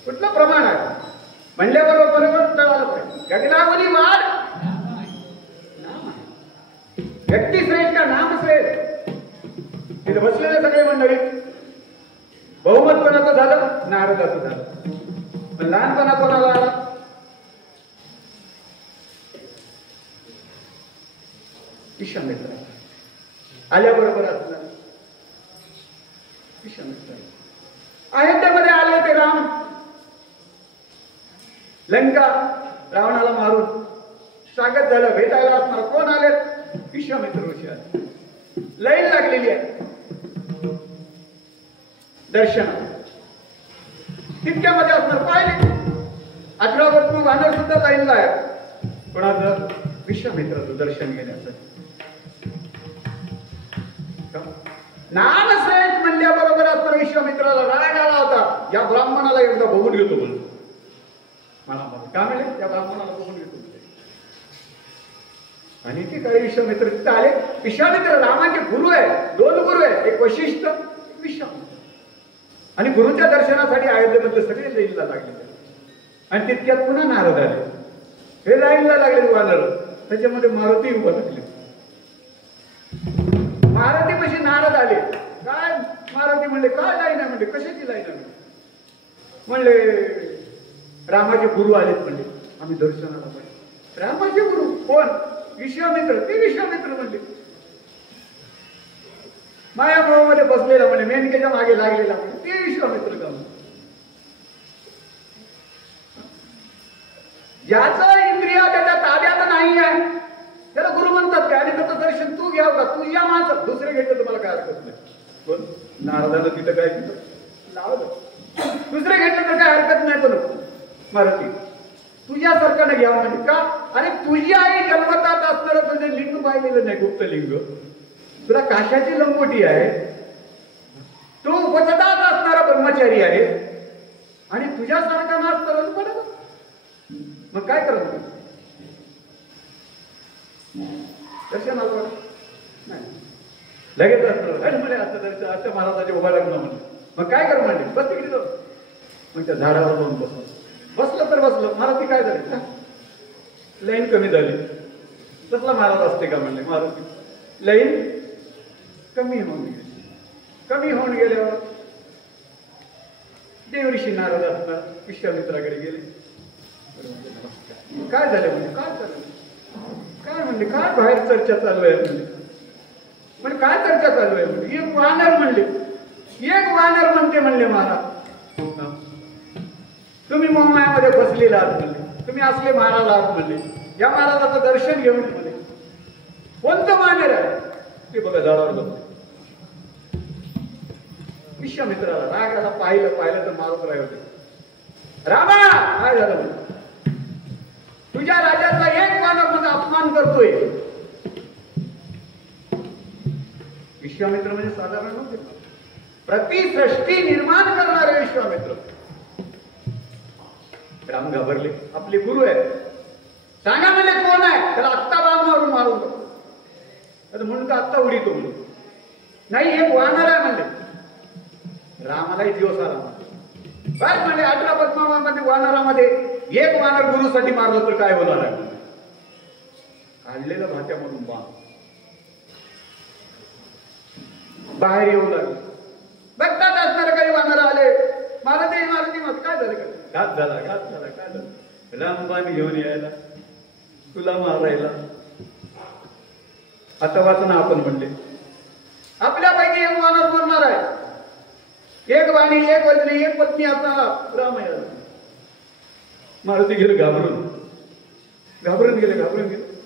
कुठलं प्रमाण आहे म्हणल्याबरोबर बरोबर कळालं पाहिजे. गगनावरी वाढ नाम आहे. व्यक्ती श्रेष्ठ का नाम श्रेष्ठ. तिथे बसलेले सगळे मंडळी बहुमत कोणाचं झालं, नारदाचं झालं. पण लहानपणा कोणाला आला, विश्वामित्र आल्याबरोबर असणार. विश्वामित्र अयोध्येमध्ये आले ते राम, लंका रावणाला मारून स्वागत झालं. भेटायला असणार कोण आले, विश्वामित्र ऋषी आले. लाईन लागलेली आहे दर्शन. तितक्यामध्ये असणार पाहिले 18 वर्ष वानर सुद्धा लाईनला आहे. कोणाचं, विश्वामित्राचं दर्शन घेण्याचं. नाम श्रेष्ठ म्हणल्याबरोबर असणार. विश्वामित्राला राग आला होता, या ब्राह्मणाला एकदा बघून घेतो म्हणून. मला काय मिळेल, त्या ब्राह्मणाला बघून घेतो. आणि ते काही विश्वामित्र तिथे आले. विश्वामित्र रामाचे गुरु आहे, 2 गुरु आहे, एक वशिष्ठ, एक विश्वामित्र. आणि गुरुच्या दर्शनासाठी अयोध्येमध्ये सगळे लाईनला लागले. आणि तितक्यात पुन्हा नारद आले. हे लाईनला लागले वानर, त्याच्यामध्ये मारुती उभं लागले. मारुती म्हणजे नारद आले. काय मारुती म्हणले, काय लाईन आहे म्हणले, कशाची लाईन आहे म्हणले, रामाचे गुरु आलेत म्हणले, आम्ही दर्शनाला पाहिजे. रामाचे गुरु कोण, विश्वामित्र. ते विश्वामित्र म्हणले. मायामोहामध्ये बसलेला म्हणजे मेनकेच्या मागे लागलेला म्हणजे ते विश्वामित्र का. ज्याचं इंद्रिया त्याच्या ताब्यात नाही आहे त्याला गुरु म्हणतात काय. आणि त्याचं दर्शन तू घ्याव का, तू या माझं, दुसरे घेतलं तुम्हाला काय हरकत नाही. पण नारदानं तिथं काय केलं, लावलं. दुसरे घेतलं तर काय हरकत नाही. पण मारुती तुझ्या सरकारने घ्यावं म्हणजे का, अरे तुझी आई जन्मतात असणारं तुझे लिंग पाहिलेलं नाही, गुप्त लिंग. तुला काशाची लंगोटी आहे, तू उपचतात असणारा ब्रह्मचारी आहे, आणि तुझ्यासारखा नाच करून पडत. मग काय करत दर्शन आलं नाही लगेच असतं म्हणे. आता महाराजाच्या उभा लागणं म्हणलं. मग काय कर म्हणले, बस तिकडे जाऊ. मग त्या झाडावर जाऊन बसलं तर बसलं. महाराज काय झाले, लाईन कमी झाली. तसला महाराज असते का म्हणले. मारुती लाईन कमी होऊन गेली. कमी होऊन गेल्यावर देवऋषी नारद असणार विश्वामित्राकडे गेले. काय झालं म्हणजे, काय झालं काय म्हणले, काय बाहेर चर्चा चालू आहे म्हणजे काय चर्चा चालू आहे म्हणजे. एक वानर म्हणले, एक वानर म्हणते म्हणले महाराज तुम्ही मोहमायामध्ये बसलेला आहात म्हणले, तुम्ही असले महाराज आहात म्हणले, या महाराजाचं दर्शन घेऊन म्हणले. कोणतं वानर आहे ते बघा झाडावर बसले. विश्वामित्राला राग आला. पाहिलं तर मारुत राय होते. रामा काय झालं म्हणजे, तुझ्या राजाचा एक वानर माझा अपमान करतोय. विश्वामित्र म्हणजे साधारण नव्हते, प्रतिसृष्टी निर्माण करणारे विश्वामित्र. राम घाबरले. आपले गुरु आहेत, सांगा म्हणजे कोण आहे, त्याला आत्ता बाण मारून म्हणून का आत्ता उडीतो म्हणून. नाही एक वानर आहे म्हणले. रामालाही दिवस आला बस म्हणजे 18 पद्मावामध्ये वानरामध्ये एक वानर गुरुसाठी मारलं तर काय होणार आहे. काढलेलं भात्यामधून बाण बाहेर येऊ लागले. बघतात असणार काही वानर आले. मारुती मत काय झालं, घात झाला काय झालं. रामबाण घेऊन यायला, तुला मारायला. आता वाचना आपण म्हणले आपल्यापैकी एक वानर मरणार आहे. एक वाणी, एक वजनी, एक पत्नी असणारा राम आहे. मारुती गेले घाबरून गेले.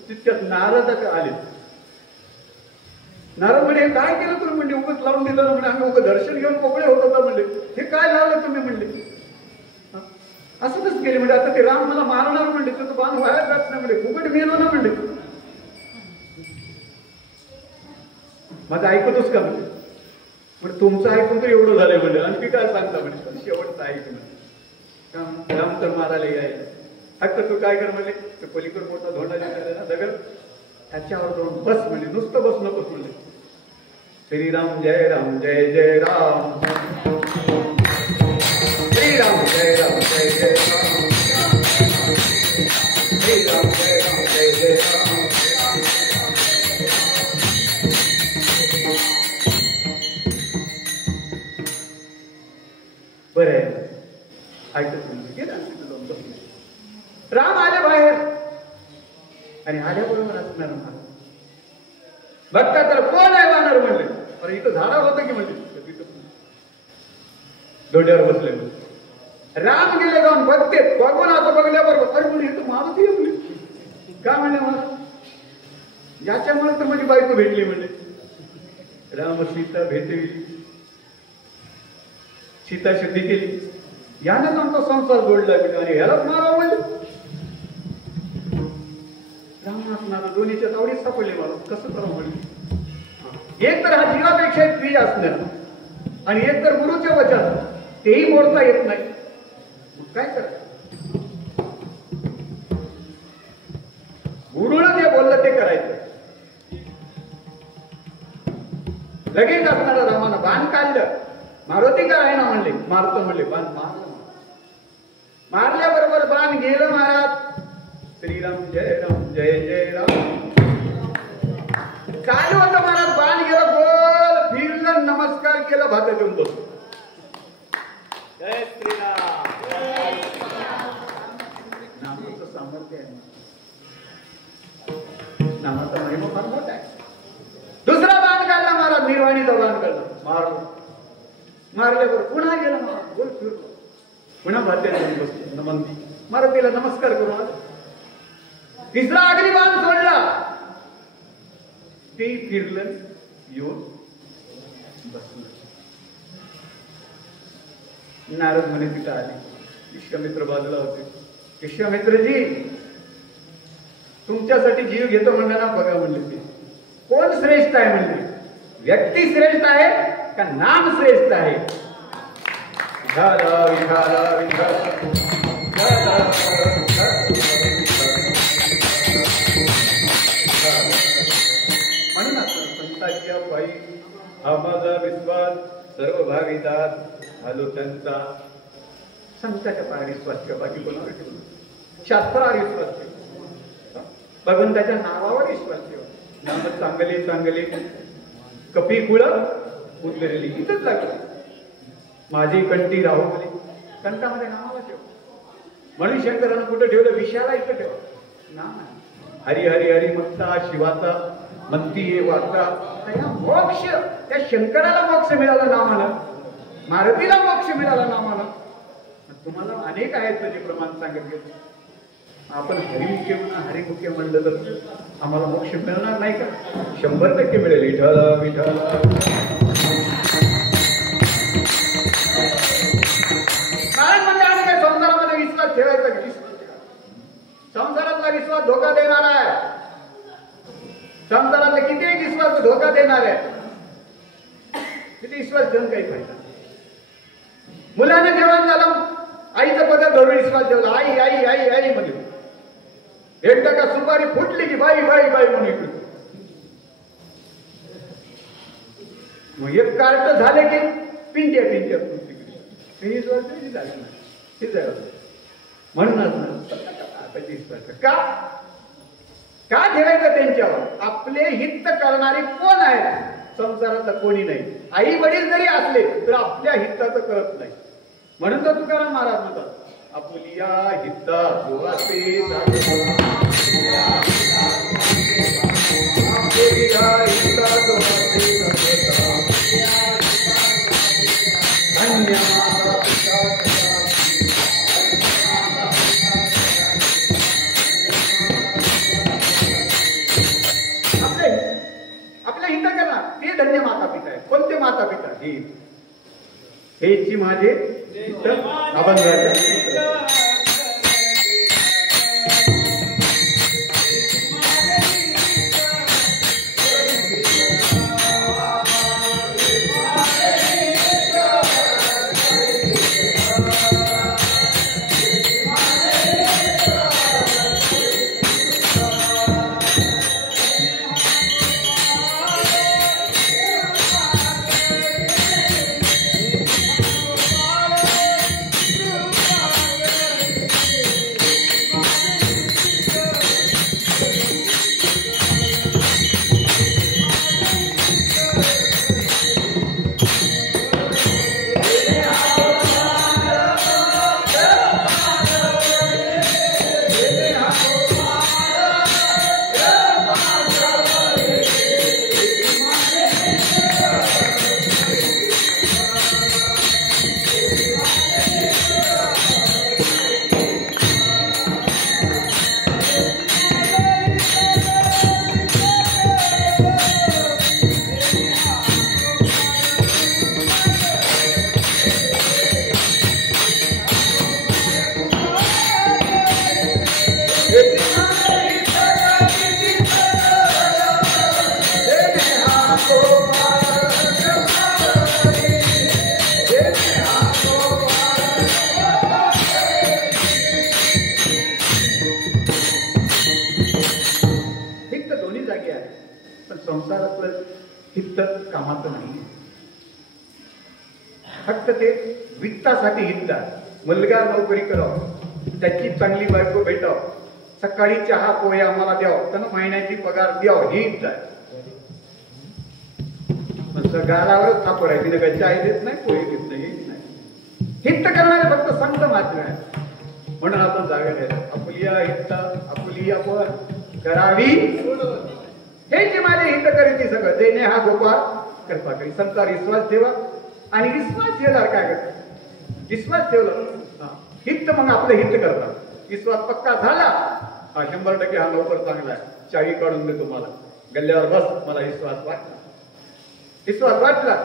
तितक्यात नारद आले. नारद म्हणे काय केलं तुम्ही म्हणजे उगत लावून दिलं ना म्हणजे आम्ही उगं दर्शन घेऊन मोकळे होत होता म्हणले हे काय लावलं तुम्ही म्हणले असंच केले म्हणजे आता ते राम मला मारणार म्हणले तर बाण व्हायला जात नाही म्हणजे फुकट मेलो ना म्हणले माझं ऐकतोच का म्हणजे तुमचं ऐकून तर एवढं झालंय म्हणजे आणखी काय सांगता म्हणजे शेवटचं ऐक म्हणजे राम तर मारायला यायला फक्त तू काय कर म्हणले ते पलीकडे मोठा धोंडा ना दगड त्याच्यावर जाऊन बस म्हणजे नुसतं बस नकोस म्हणले श्रीराम जय राम जय जय राम श्रीराम जय राम जय जय राम श्रीराम जय राम जय जय राम बरं आहे ऐकत गेला जाऊन बसले राम आले बाहेर आणि आल्याबरोबर असणार बघता तर कोण आहे वानर म्हणले अरे इथं झाडा होतं की म्हणले डोड्यावर बसले राम गेले जाऊन बघते बघून आता बघल्याबरोबर अरे म्हणजे इथं मारुती आपली काय म्हणले मला याच्यामुळे तर माझी बायको भेटली म्हणले राम सीता भेटली सीता शुद्धी केली यानं आमचा संसार जोडला आणि ह्यालाच मारावं म्हणले रामनाथ दोन्हीच्या तावडीत सापडले मला कसं करावं म्हणले एक तर हा जीवापेक्षा प्रिय असणं आणि एक तर गुरुच्या वचन तेही मोडता येत नाही मग काय करायचं गुरुनं जे बोललं ते करायचं लगेच असणारा रामानं बाण काढलं मारुती काय आहे ना म्हणले मारतो म्हणले बाण मारलं मारल्याबरोबर बाण गेलं महाराज श्रीराम जय राम जय जय राम चालू होतं महाराज बाण गेलं गोल फिरलं नमस्कार केलं भात देऊन बसलो जय श्रीराम नामाचं सामर्थ्य आहे नामाचा महिमा फार मोठा आहे दुसरा बाण काढला महाराज निर्वाणीचा बाण काढला मारलो मारल्यावर पुन्हा गेला महाराज गोल फिरलो पुन्हा भात देऊन बसलो नमन मारुतीला नमस्कार करू आज तिसरा अग्निबाण सोडला ते फिरलं येऊन बसलं नारद म्हणे तिथं आले विश्वामित्र बाजूला होते विश्वामित्रजी तुमच्यासाठी जीव घेतो म्हणताना बघा म्हणले ते कोण श्रेष्ठ आहे म्हणले व्यक्ती श्रेष्ठ आहे का नाम श्रेष्ठ आहे विठाला विठाला विठाला म्हणून संतांच्या पायी हा माझा विश्वास सर्व भागीदार झालो त्यांचा संतांच्या पाया विश्वास ठेवा बाकी कोणावर ठेवा शास्त्रावर विश्वास ठेवा भगवंताच्या नावावर विश्वास ठेवा नाम चांगले चांगले कपी कुळ उतरली इथंच लागलं माझी कंठी राहू म्हणे कंठामध्ये नावाला ठेवा म्हणून शंकरानं कुठं ठेवलं विषयाला इथं ठेवा नाम हरी हरी हरी म्हणता शिवाचा म्हणती हे वाचा त्या मोक्ष त्या शंकराला मोक्ष मिळाला नामानं मारुतीला मोक्ष मिळाला नामानं तुम्हाला अनेक आहेत त्याचे प्रमाण सांगितले आपण हरिमुख्य म्हणा हरिमुख्य म्हणलं तर आम्हाला मोक्ष मिळणार नाही का 100% मिळेल विठ्ठल विठ्ठल कारण म्हणजे आम्ही काय संसारामध्ये विश्वास ठेवायचा संसारातला विश्वास धोका देणार आहे संसारातला किती विश्वास धोका देणार आहे किती विश्वास ठेवून काही फायदा मुलाने जेवण झालं आईचा पदर धरून विश्वास ठेवला आई आई आई आई म्हणजे एकदा का सुपारी फुटली की बाई बाई बाई म्हणून इकडे मग एक कार्ट झाले की पिंट्या पिंट्या म्हणूनच का का ठेवायचं त्यांच्यावर आपले हित करणारे कोण आहेत संसारातलं कोणी नाही आई वडील जरी असले तर आपल्या हिताचं करत नाही म्हणून तर तुकाराम महाराज म्हणतात आपुलिया हिता जोवासे आपल्या हित करणार हेची माझे हित अभंगाच्या फक्त ते वित्तासाठी हित मुलगा नोकरी करावं, त्याची चांगली बायको भेटाव, सकाळी चहा पोहे आम्हाला द्यावं, त्यांना महिन्याची पगार द्यावं, ही हित आहे. गालावरच थापर आहे, तिने काही चाय देत नाही, पोहे देत नाही. हित करणारे फक्त संत मात्र आहे. म्हणून आपण जागा घ्यायला आपुलिया हित आपुली आपण करावी, हे जे माझे हित करीती सगळं देणे हा गोपाळ कृपा करी. संतावर विश्वास ठेवा आणि विश्वास ठेवला काय करतात, विश्वास ठेवला हित मग आपलं हित करतात. विश्वास पक्का झाला हा 100% हा लवकर चांगला आहे, चावी काढून दे तुम्हाला गल्ल्यावर बस, मला विश्वास वाटला, विश्वास वाटला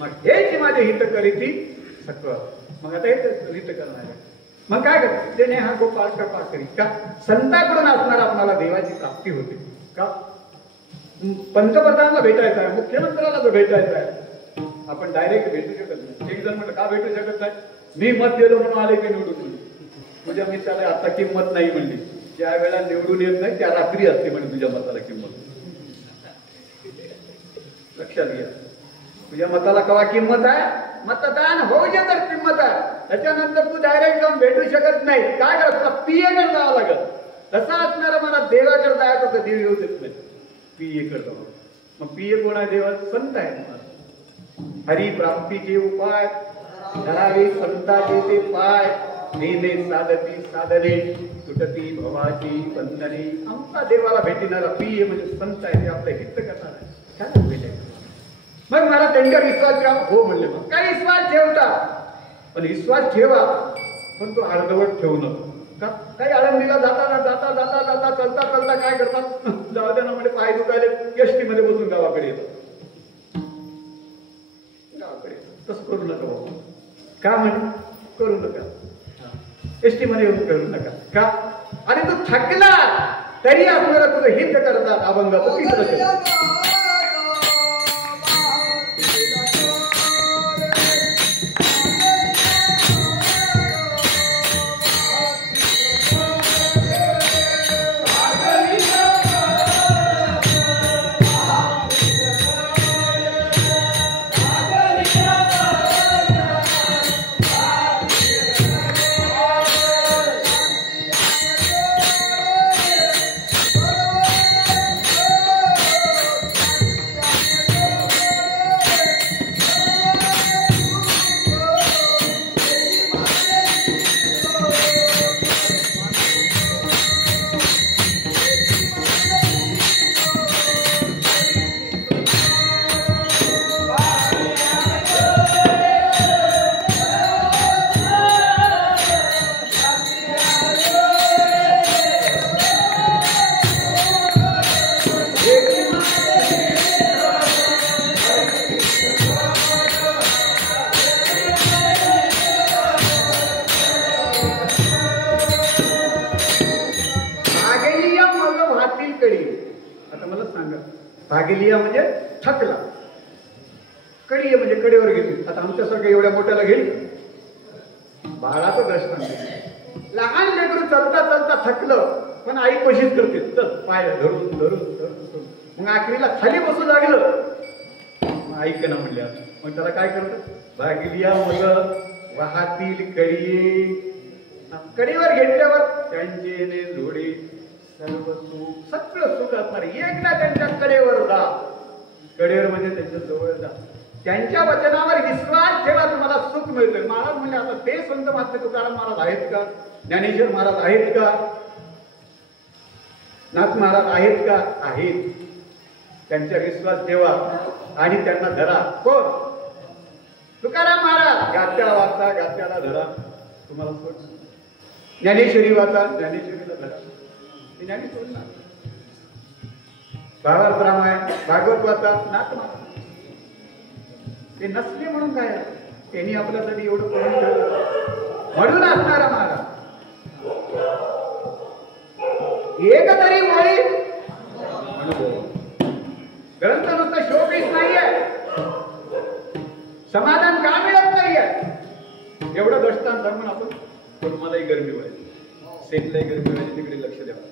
मग हे जे माझे हित करीती सगळं, मग आता हे हित करणार आहे. मग काय करतात देणे हा गोपाळ कृपा करी. का संताकडून असणार आपल्याला देवाची प्राप्ती होते. का पंतप्रधानाला भेटायचं आहे, मुख्यमंत्र्याला जर भेटायचं आहे, आपण डायरेक्ट भेटू शकत नाही. एक जण म्हटलं का भेटू शकत नाही, मी मत दिलं म्हणून आले की निवडून म्हणून, म्हणजे मी त्याला आता किंमत नाही म्हणली. ज्या वेळेला निवडून येत नाही त्या रात्री असते म्हणजे तुझ्या मताला किंमत. लक्षात घ्या, तुझ्या मताला केव्हा किंमत आहे, मतदान होऊ दे तर किंमत आहे. त्याच्यानंतर तू डायरेक्ट जाऊन भेटू शकत नाही. काय करत पीए कडे जावं लागत. तसा असणारा मला देवाकडे जायचं तर देव येऊ देत नाही, पीए कडे जावं. मग पीए कोण आहे, देवा संत आहे. हरी प्राप्तीचे उपाय धरावे संताचे ते पाय, नेने साधती साधने तुटती भवाची बंधने. आमचा देवाला भेटणारा पीए म्हणजे संत आहे, ते आपलं हित करणार आहे. काय भेटायचं मग मला त्यांच्यावर विश्वास ठेवा, हो म्हणले. मग काय विश्वास ठेवता, पण विश्वास ठेवा पण तो अर्धवट ठेवू नको. का काही आळंदीला जाता जाता जाता जाता चलता चलता काय करतात, जाऊ द्या ना म्हणजे पाय दुखायले, एसटी मध्ये बसून गावाकडे येतात. गावाकडे तसं करू नका बाबा. का म्हण करू नका, एसटी मध्ये येऊन करू नका. का आणि तू थकला तरी आपल्याला तुझं हित करतात. अभंगाचं तिसरं भागिलिया म्हणजे थकला, कडी म्हणजे कडेवर गेली. आता आमच्यासारखं एवढ्या मोठ्याला गेली. बाळाचं दृष्टांत, लहान लेकरू चालता चालता थकलं पण आई कशीच करते, तर पाय धरून धरून धरून मग आखरीला खाली बसू लागलं. ऐक ना म्हणल्या, मग त्याला काय करत, भागिलिया मुलं वाहतील कडी, कडेवर घेतल्यावर त्यांचे जोडे सर्व सुख, सगळं सुख असणार. एकदा त्यांच्या कडेवर जा, कडेवर म्हणजे त्यांच्या जवळ जा, त्यांच्या वचनावर विश्वास ठेवा, तुम्हाला सुख मिळतोय. महाराज म्हणजे आता ते संत महात्मा तुकाराम महाराज आहेत का, ज्ञानेश्वर महाराज आहेत का, नाथ महाराज आहेत का? आहेत. त्यांच्या विश्वास ठेवा आणि त्यांना धरा. कोण? तुकाराम महाराज. गात्याला वाचा, गात्याला धरा, तुम्हाला सुख. ज्ञानेश्वरी वाचा, ज्ञानेश्वरीला धरा, ज्ञानी सोडणार. भावार्थ रामायण, भागवत वाचा, नाथ महाराज. ते नसले म्हणून काय, त्यांनी आपल्यासाठी एवढं करून ठेवलं म्हणून असणारा महाराज. एक तरी ओळी ग्रंथ नुसतं शोपीस नाहीये, समाधान का मिळत नाहीये. एवढं दृष्टांत सांगून आपण तुम्हालाही गरमी व्हायची, सेटलाही गरमी व्हायची, तिकडे लक्ष द्यावं.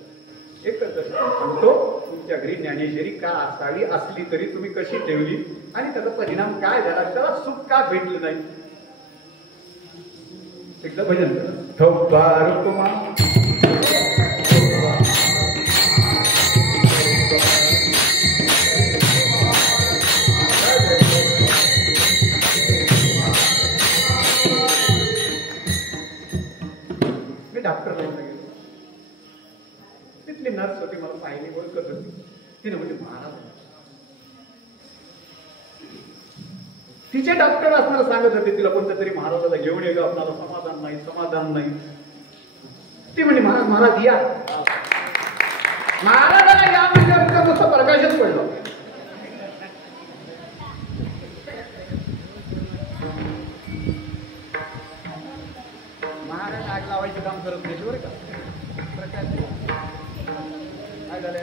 एकच दृष्टांत सांगतो, तुमच्या घरी ज्ञानेश्वरी का असावी, असली तरी तुम्ही कशी ठेवली आणि त्याचा परिणाम काय झाला, त्याला सुख का भेटलं नाही. एकदा भजन ठोपा रुक्मा डॉक्टरला गेलो, तिथली नर्स होती, मला पाहिली, ओळखत होती. तिने म्हणजे महाराज, तिचे डॉक्टर असणार सांगत होते तिला, कोणत्या तरी महाराजाला घेऊन ये, आपल्याला समाधान नाही, समाधान नाही. ती म्हणजे महाराज, महाराज या. महाराजाला या म्हणजे नुसतं प्रकाशच पडलं. महाराज आग लावायचं काम करत नाही बरं का. प्रकाश काय झालं,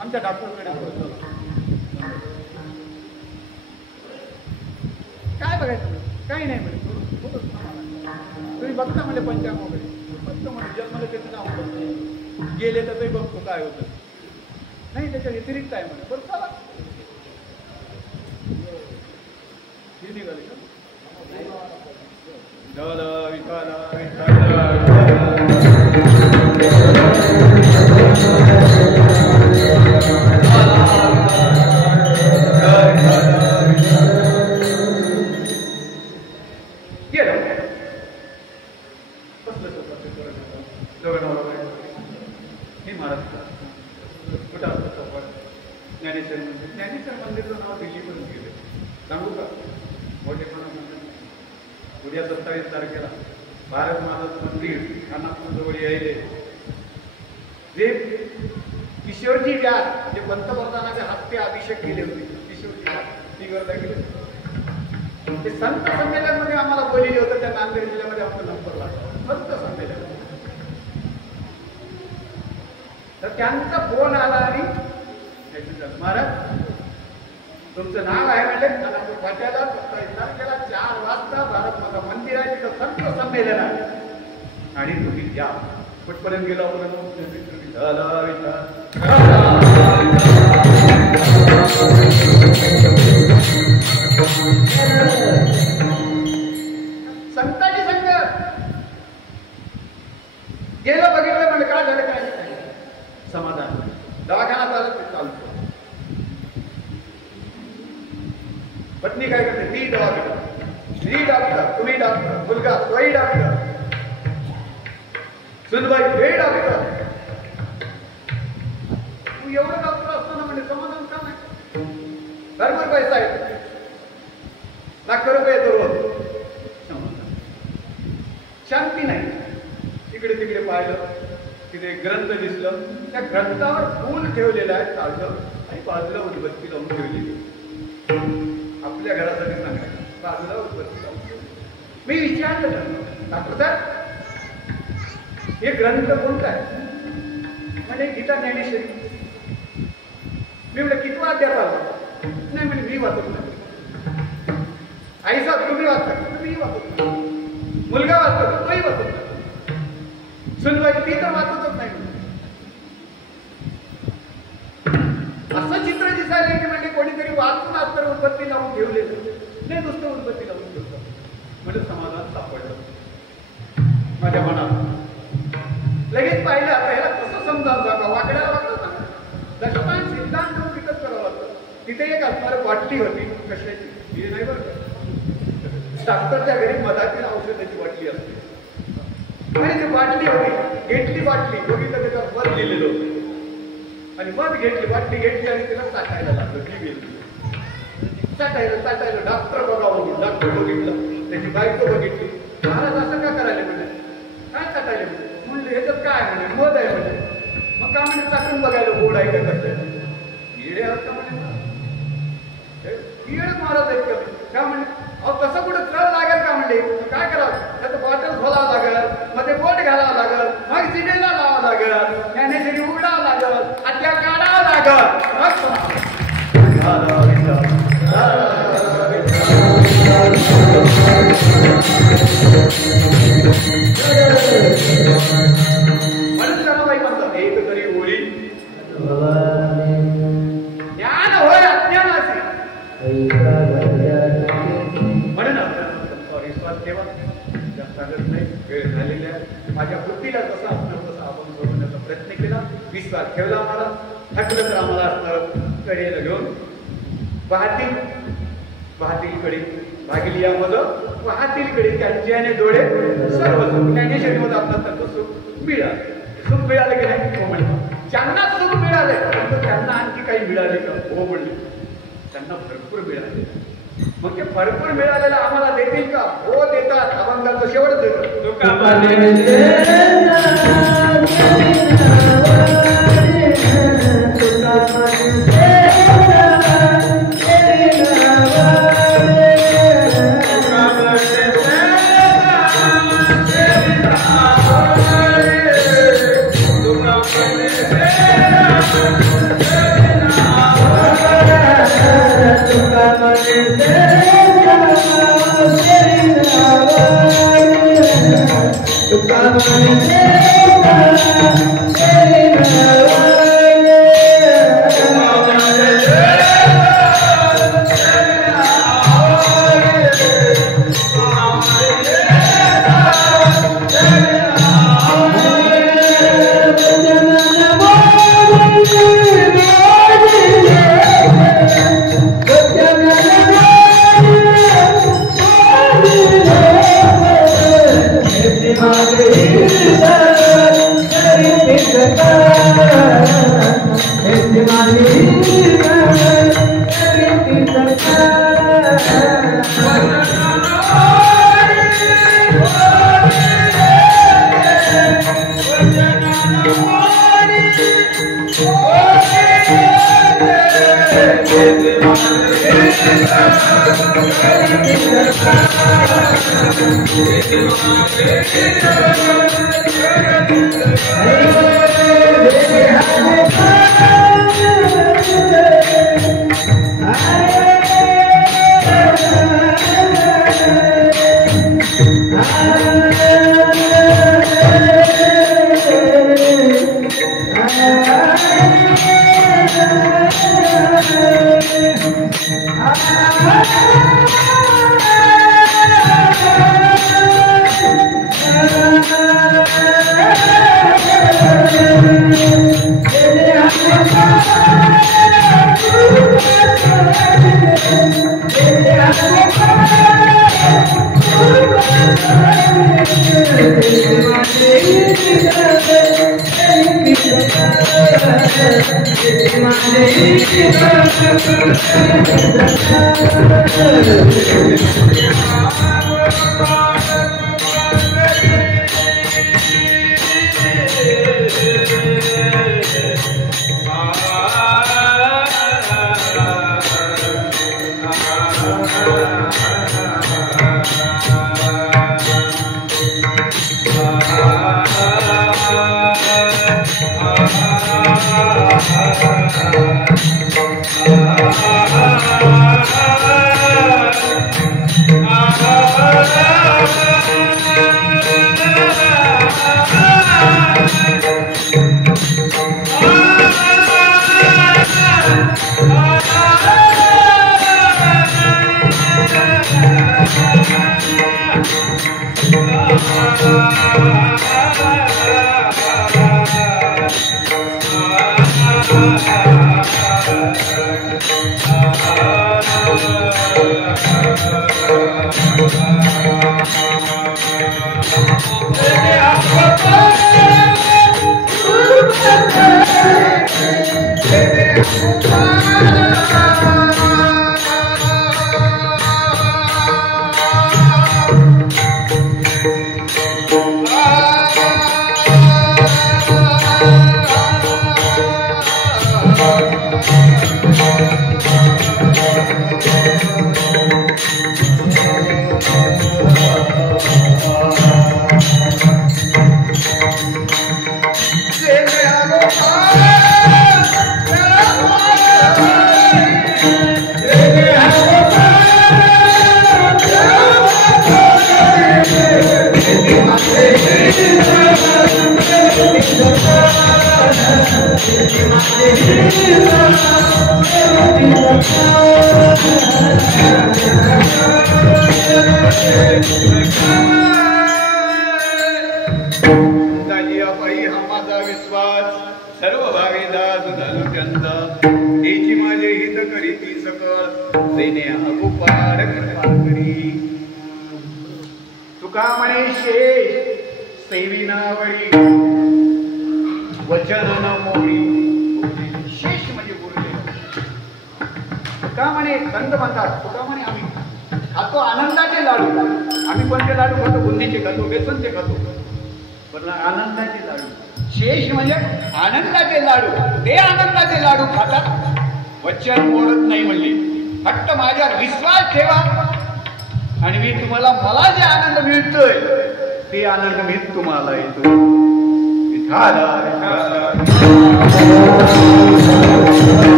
आमच्या डॉक्टरकडे काय बघायचं, काही नाही म्हणे, तुम्ही बघता म्हणजे पंचांग वगैरे बघतो म्हणजे जन्माला त्याचं नाव गेले तर ते बघतो काय होतं, नाही त्याच्या व्यतिरिक्त आहे म्हणे. बरं चला, हे निघाले का ज्ञानेश्वर मंदिर. ज्ञानेश्वर मंदिरचं नाव दिल्लीपर्यंत गेले. सांगू का मोठेपणा मंदिर उद्या 27 तारखेला भारत माता मंदिर खानापूरजवळ यायले. जे किशोरजी व्यास जे पंतप्रधानाच्या हस्ते अभिषेक केले होते, किशोरजी व्यास टीव्हीवरला गेले. ते संत संमेलन मध्ये आम्हाला बोलले होतं, त्या नांदेड जिल्ह्यामध्ये आपला नंबर लागला संत संमेलन. तर त्यांचा फोन आला आणि महाराज तुमचं नाव आहे म्हणजे खानापूर फाट्याला 27 तारखेला 4 वाजता भारत माता मंदिर आहे, तिथं संत संमेलन आहे आणि तुम्ही या. कुठपर्यंत गेलो आपण, संतांची संगत गेलं, बघितलं म्हणजे काय झालं, काय समाधान. दवाखाना चालतो, पत्नी काय करते, ती डॉक्टर, स्त्री डॉक्टर, तुम्ही डॉक्टर, मुलगा तोही डॉक्टर. सुनबाई वेळ लागतो. तू एवढं डॉक्टर असताना म्हणजे समाधान का नाही? भरपूर पैसा आहे, ₹1,00,000 येतो रोज. शांती नाही. इकडे तिकडे पाहिलं, तिथे ग्रंथ दिसलं, त्या ग्रंथावर फूल ठेवलेलं आहे चालतं आणि बाजूला उदबत्ती लावून ठेवलेली. आपल्या घरासाठी सांगायचं, बाजूला उदबत्ती लावून ठेवली. मी विचारलं, डॉक्टर साहेब हे ग्रंथ कोणता आहे? म्हणजे गीता ज्ञानेश्वरी. मी म्हटलं किती वाद्यात आला? नाही म्हणजे मी वाचत नाही. आई साहेब तुम्ही वाचता? मी वाचत नाही. मुलगा वाचतो, तोही वाचत नाही. सुनबाई ती तर वाचतच नाही. असं चित्र दिसायला की म्हणजे कोणीतरी वाचून तर उदबत्ती लावून ठेवलेलं नाही, नुसतं उदबत्ती लावून ठेवलं. म्हणजे समाधान सापडलं माझ्या मनात. लगेच पाहिलं आता ह्याला कसं समजावं का? वाकड्याला वाकडं सांगा. दशमान सिद्धांत विकत करावं लागतं. तिथे एक असणारी बाटली होती कशाची, हे नाही बरं का, डॉक्टरच्या घरी मधातील औषधाची बाटली असते. आणि ती बाटली होती, घेतली बाटली, बघितलं त्याच्यावर मध लिहिलेलं होतं आणि मध घेतली, बाटली घेतली आणि तिला चाटायला लागलं. ती गेली चाटायला. डॉक्टर बघावं, डॉक्टर बघितलं, त्याची बायको बघितली. महाराज असं का करायला म्हणजे? काय चाटायला म्हणले? ह्याच्यात काय म्हणजे? मध आहे म्हणजे. मग का म्हणजे चाटून बघायला गोड आहे का कसं आहे? येडे असतं म्हणजे येड महाराज आहेत का? काय म्हणजे अहो तसं कुठं चल लागेल का? म्हणले काय करावं? त्याचं बॉटल खोलावं लागेल, मध्ये बोट घालावं लागेल, मग सिनेला लावावं लागेल, ज्ञानेश्वरी उघडावं लागेल, आत्या काढावं लागेल, म्हणून रमाबाई म्हणतात एक तरी ओळी ज्ञान होय अज्ञानाचे. म्हणून विश्वास ठेवा, जास्त सांगत नाही, वेळ झालेला आहे. माझ्या वृत्तीला जसं असणार तसं आपण सोडवण्याचा प्रयत्न केला. विश्वास ठेवला आम्हाला, थकलं तर आम्हाला असणार कडेला घेऊन वाहतीलकडे भागिली यामधं वाहतीलकडे त्यांच्याने डोळे सर्व सुख. ज्ञानेश्वरी मध्ये आपलं तत्व सुख मिळाले. सुख मिळाले की नाही? हो म्हणले. ज्यांना सुख मिळाले परंतु त्यांना आणखी काही मिळाले का? हो म्हणले. त्यांना भरपूर मिळाले. मग ते भरपूर मिळालेला आम्हाला देतील का? हो देतात. अभंगाचं शेवट Thank you.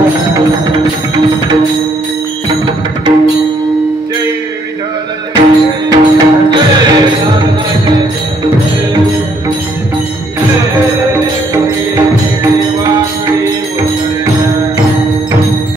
Thank you.